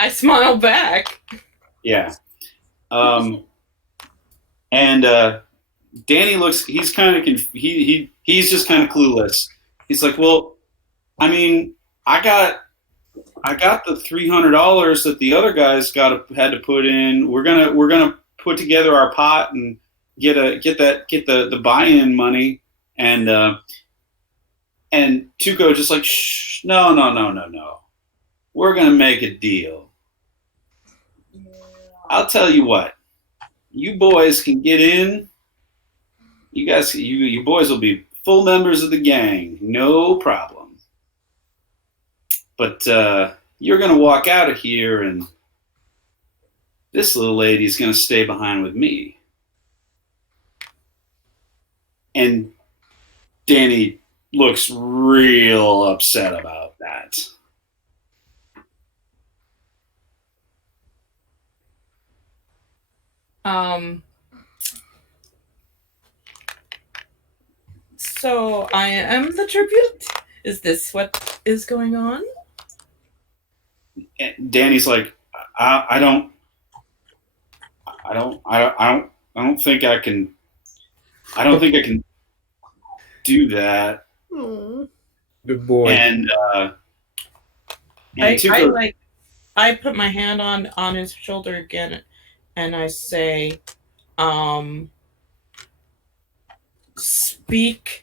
I smile back. Yeah. And Danny looks. He's kind of. He's just kind of clueless. He's like, well, I mean, I got the $300 that the other guys had to put in. We're gonna put together our pot and get the buy-in money. And Tuco just like, shh, no. We're gonna make a deal. I'll tell you what. You boys can get in. You guys, you boys will be full members of the gang, no problem. But you're gonna walk out of here, and this little lady's gonna stay behind with me. And Danny looks real upset about that. So I am the tribute? Is this what is going on? And Danny's like, I don't think I can do that. Aw. Good boy. And I put my hand on his shoulder again, and I say, speak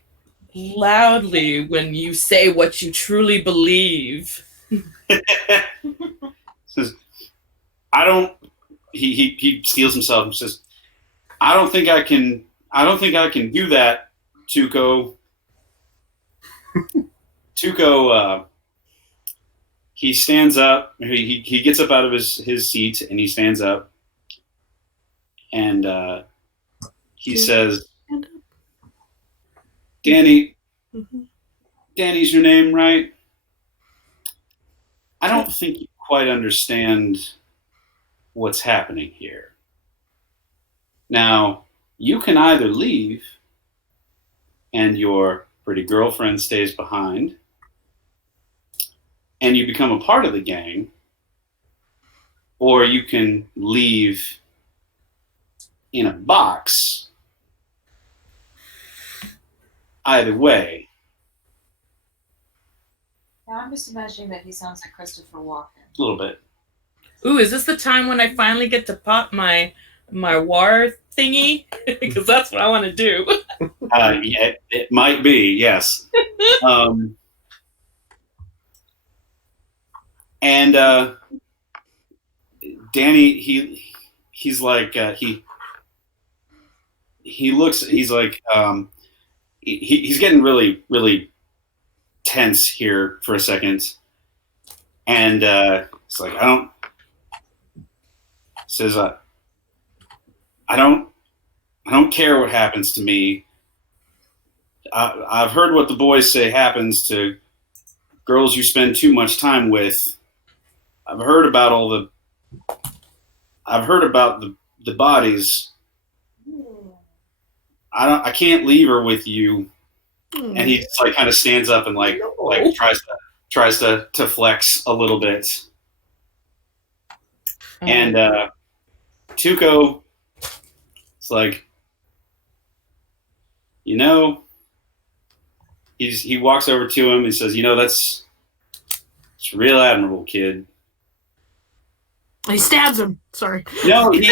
loudly when you say what you truly believe. says, he steals himself and says, I don't think I can do that, Tuco. Tuco, he stands up. He gets up out of his seat and he stands up, and he says, Danny, Danny's your name, right? I don't think you quite understand what's happening here. Now, you can either leave and your pretty girlfriend stays behind and you become a part of the gang, or you can leave in a box. Either way. Now I'm just imagining that he sounds like Christopher Walken. A little bit. Ooh, is this the time when I finally get to pop my war thingy? Because that's what I want to do. Yeah, it might be, yes. And Danny, he's like he looks. He's like he's getting really, really tense here for a second, and it's like I don't care what happens to me. I've heard what the boys say happens to girls you spend too much time with. I've heard about the bodies. I can't leave her with you. And he just like kind of stands up and like tries to flex a little bit. And Tuco is like, he walks over to him and says, it's real admirable, kid. He stabs him. Sorry. No, he.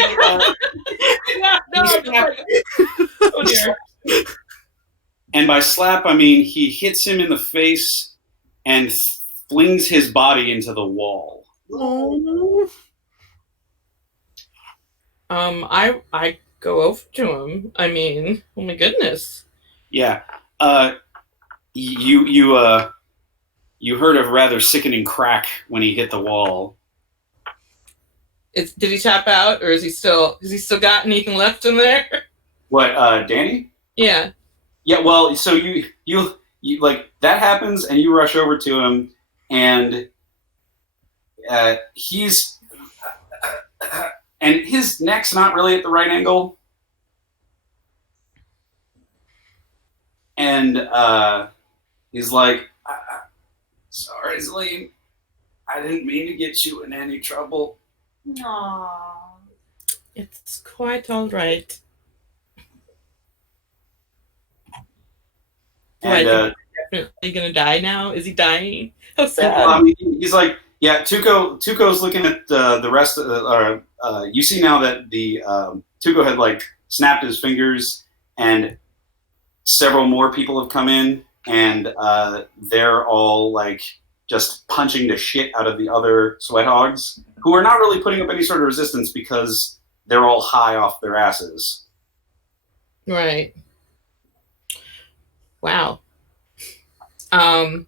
Oh dear. And by slap, I mean he hits him in the face and flings his body into the wall. Oh. I go over to him. I mean, oh my goodness. Yeah. You heard a rather sickening crack when he hit the wall. Did he tap out, or has he still got anything left in there? What, Danny? Yeah. Yeah. Well, so you like that happens, and you rush over to him, and he's and his neck's not really at the right angle, and he's like, "Sorry, Zleen, I didn't mean to get you in any trouble." Aww. It's quite all right. And Definitely gonna die now. Is he dying? How well, sad. I mean, he's like, yeah. Tuco's looking at the rest of. You see now that the Tuco had like snapped his fingers, and several more people have come in, and they're all like just punching the shit out of the other sweat hogs, who are not really putting up any sort of resistance because they're all high off their asses. Right. Wow. And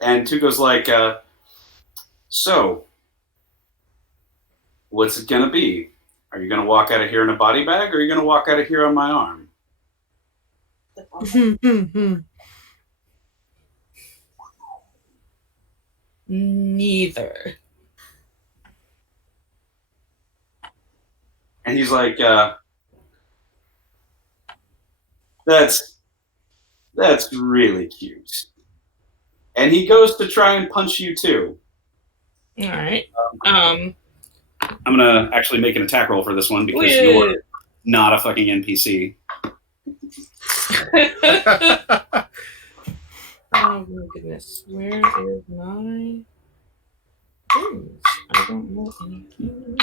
Tuco's like, so, what's it gonna be? Are you gonna walk out of here in a body bag, or are you gonna walk out of here on my arm? Neither. And he's like, that's really cute. And he goes to try and punch you too. All right. I'm gonna actually make an attack roll for this one because you're not a fucking NPC. Oh my goodness. Where is my things? I don't know anything.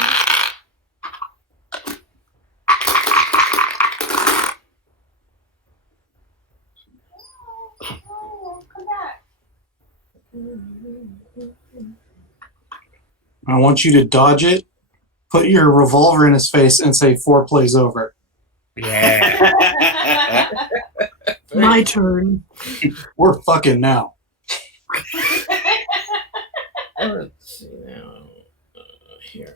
Oh, come back. I want you to dodge it, put your revolver in his face, and say 4 plays over. Yeah. My turn. We're fucking now. Let's see now. Here.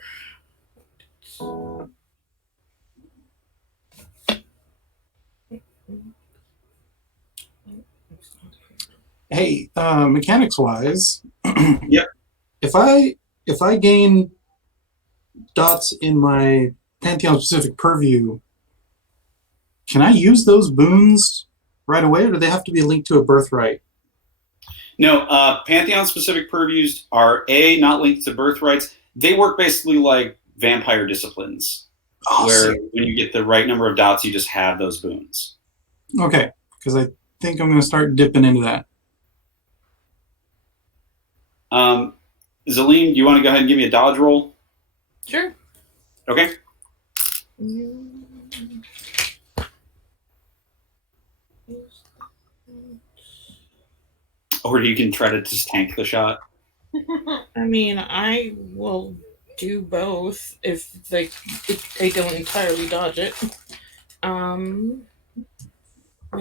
Hey, mechanics wise, Yep. If I gain dots in my Pantheon specific purview, can I use those boons right away, or do they have to be linked to a birthright? No, Pantheon-specific purviews are not linked to birthrights. They work basically like vampire disciplines, where when you get the right number of dots, you just have those boons. Okay, because I think I'm going to start dipping into that. Zleen, do you want to go ahead and give me a dodge roll? Sure. Okay. Or you can try to just tank the shot. I mean, I will do both if they don't entirely dodge it. My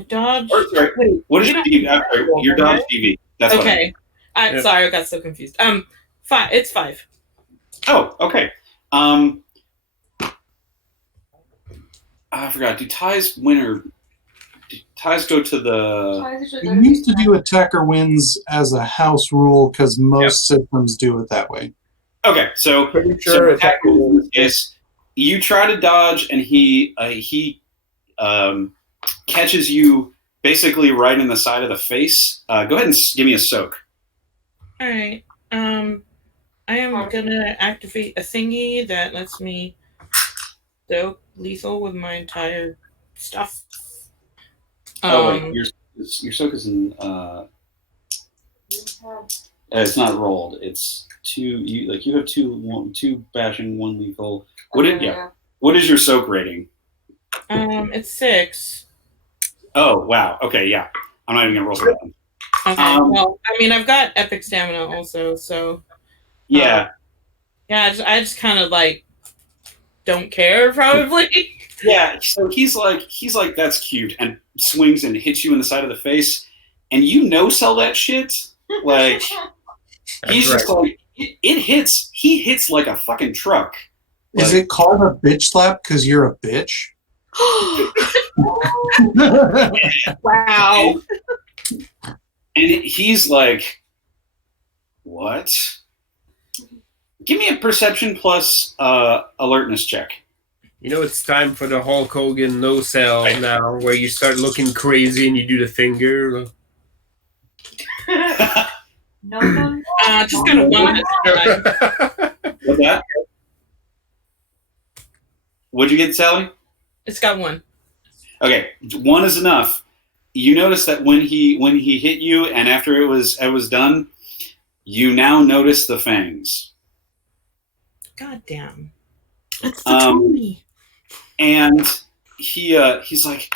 dodge. Or, sorry, Wait, what is your dodge TV? That's okay. Yep. Sorry, I got so confused. 5. It's 5. Oh, okay. I forgot. Do ties win or do ties go to the? We used to do attacker wins as a house rule because most systems do it that way. Okay, so Pretty sure attacker wins is you try to dodge and he catches you basically right in the side of the face. Go ahead and give me a soak. All right. I am gonna activate a thingy that lets me soak lethal with my entire stuff. Wait, your soak is in. It's not rolled. It's 2. You have 2 bashing, 1 lethal. What is your soak rating? It's 6. Oh wow. Okay, yeah. I'm not even gonna roll for that one. Okay. Well, I mean, I've got epic stamina also, so yeah. I just kind of like don't care probably. Yeah. So he's like that's cute, and swings and hits you in the side of the face, and sell that shit. Like he's just like it hits. He hits like a fucking truck. Is it called a bitch slap because you're a bitch? Wow. And he's like, what? Give me a perception plus alertness check. It's time for the Hulk Hogan no sell now, where you start looking crazy and you do the finger. No. Just gonna one. What's that? What'd you get, Sally? It's got 1. Okay, 1 is enough. You notice that when he hit you, and after it was done, you now notice the fangs. God damn. It's the Tony. And he's like,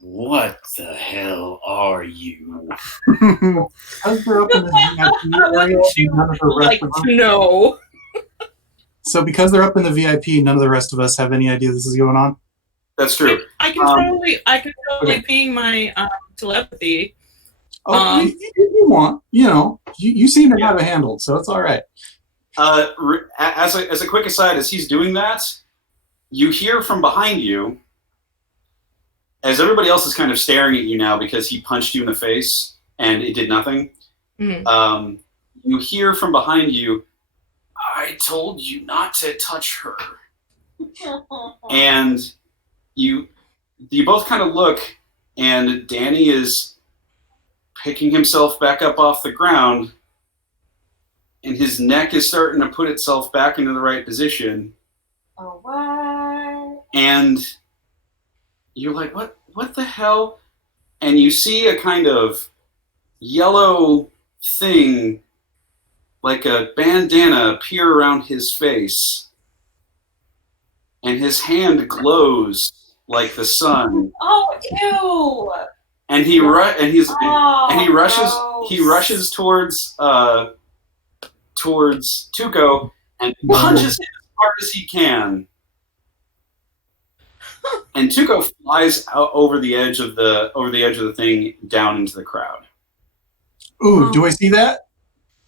what the hell are you? Because they're up in the VIP area, none of the rest of us. No. So because they're up in the VIP, none of the rest of us have any idea this is going on. That's true. I can totally ping my telepathy. If you want, you seem to have it handled, so it's all right. As a quick aside, as he's doing that, you hear from behind you, as everybody else is kind of staring at you now because he punched you in the face and it did nothing. Mm. You hear from behind you, I told you not to touch her. And you both kind of look, and Danny is picking himself back up off the ground, and his neck is starting to put itself back into the right position. Oh, what? And you're like, what the hell? And you see a kind of yellow thing, like a bandana, appear around his face. And his hand glows like the sun. Oh, ew! And he rushes gross. towards Tuco and punches him as hard as he can. And Tuco flies out over the edge of the thing down into the crowd. Ooh, do I see that?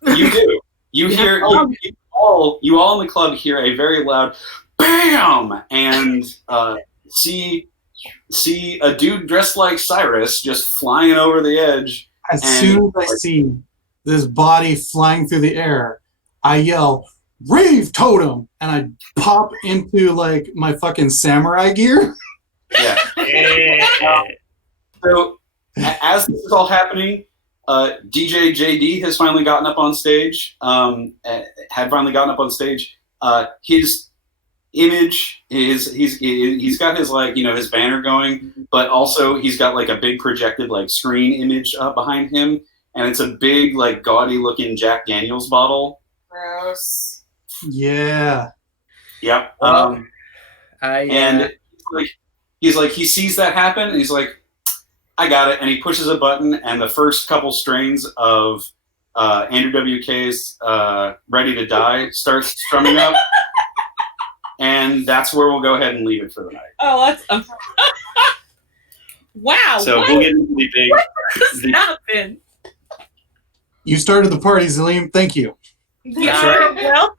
You do. You hear you all in the club hear a very loud BAM! And see a dude dressed like Cyrus just flying over the edge. As soon as I see this body flying through the air, I yell, "Rave Totem!" and I pop into like my fucking samurai gear. Yeah. So as this is all happening, DJ JD has finally gotten up on stage. His image is he's got his his banner going, but also he's got like a big projected like screen image behind him, and it's a big like gaudy looking Jack Daniels bottle. Gross. Yeah. Yep. He sees that happen, and he's like, I got it, and he pushes a button, and the first couple strains of Andrew WK's Ready to Die starts strumming up. And that's where we'll go ahead and leave it for the night. Oh, that's wow. So we'll get into the big. What just happened? You started the party, Zaleem. Thank you. You're right. welcome.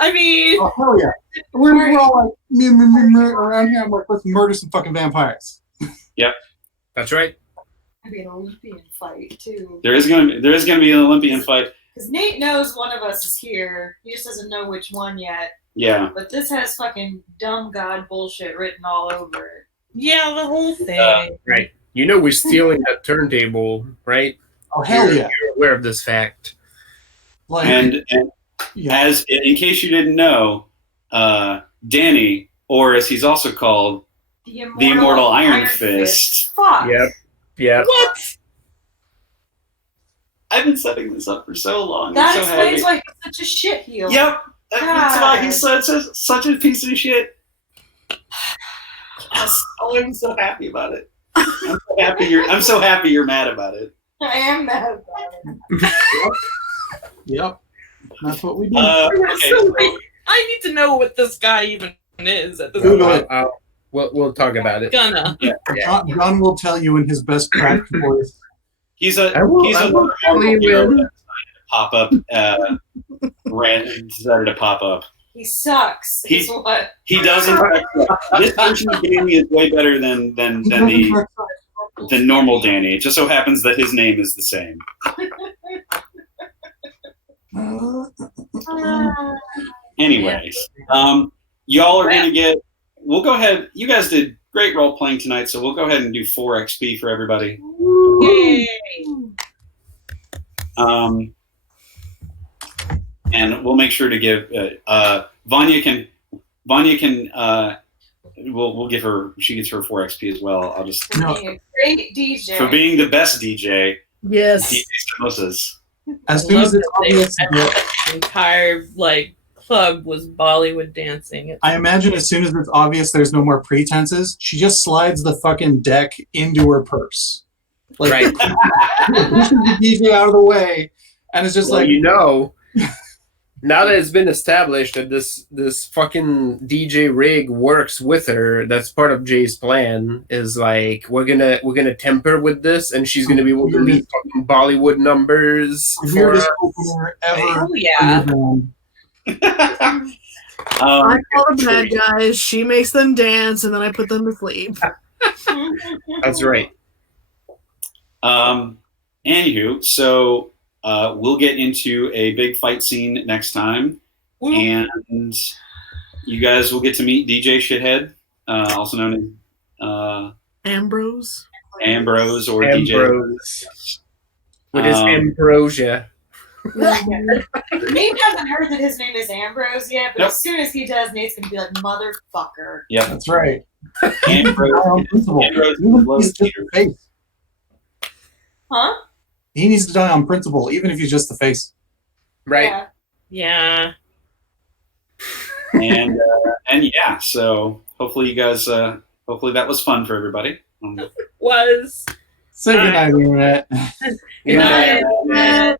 I mean, Oh, hell yeah. We're all like, me, around here. I'm like, let's murder some fucking vampires. Yep. That's right. It'd be an Olympian fight too. There is gonna be an Olympian fight. Because Nate knows one of us is here. He just doesn't know which one yet. Yeah. But this has fucking dumb god bullshit written all over it. yeah, the whole thing. Right. We're stealing that turntable, right? Oh, hell yeah. You're aware of this fact. Like, And yeah. as in case you didn't know, Danny, or as he's also called, the Immortal Iron Fist. Fuck. Yep. What? I've been setting this up for so long. That I'm so explains happy. why he's such a shit heel. Yep, that's why he's such a piece of shit. Oh, I'm so happy about it. I'm so happy you're mad about it. I am mad about it. Yep. That's what we do. Okay. So, I need to know what this guy even is at this Google point. it. We'll talk about it. Gonna. John will tell you in his best cracked voice. He's a pop up rant decided to pop up. He sucks. He- Is what. He doesn't. This version of Danny is way better than the normal Danny. It just so happens that his name is the same. Anyways, y'all are gonna get. We'll go ahead. You guys did great role playing tonight, so we'll go ahead and do 4 XP for everybody. Yay. And we'll make sure to give Vanya can. We'll give her. She gets her 4 XP as well. I'll just For being a great DJ. for being the best DJ. Yes. DJ Samosas. As soon as it's obvious that The entire club was Bollywood dancing. I imagine as soon as it's obvious there's no more pretenses, she just slides the fucking deck into her purse. Like, Right. pushes the DJ out of the way, and it's just Well, like, now that it's been established that this fucking DJ rig works with her, that's part of Jay's plan. Is like we're gonna temper with this, and she's gonna be able to lead fucking Bollywood numbers the for weirdest us. opener ever. Oh yeah. I call the bad guys. She makes them dance, and then I put them to sleep. That's right. Anywho, so we'll get into a big fight scene next time, and you guys will get to meet DJ Shithead, also known as Ambrose. Ambrose or Ambrose. DJ. With his ambrosia. Nate hasn't heard that his name is Ambrose yet, but Nope. as soon as he does, Nate's gonna be like, motherfucker. Yep. That's right. Ambrose. On principle. Ambrose Even if loves he's just the Peter. face. Huh? He needs to die on principle, even if he's just the face. Right. Yeah. Yeah. And yeah, so hopefully you guys hopefully that was fun for everybody. Was. Say goodnight, Internet. Good night. Good night.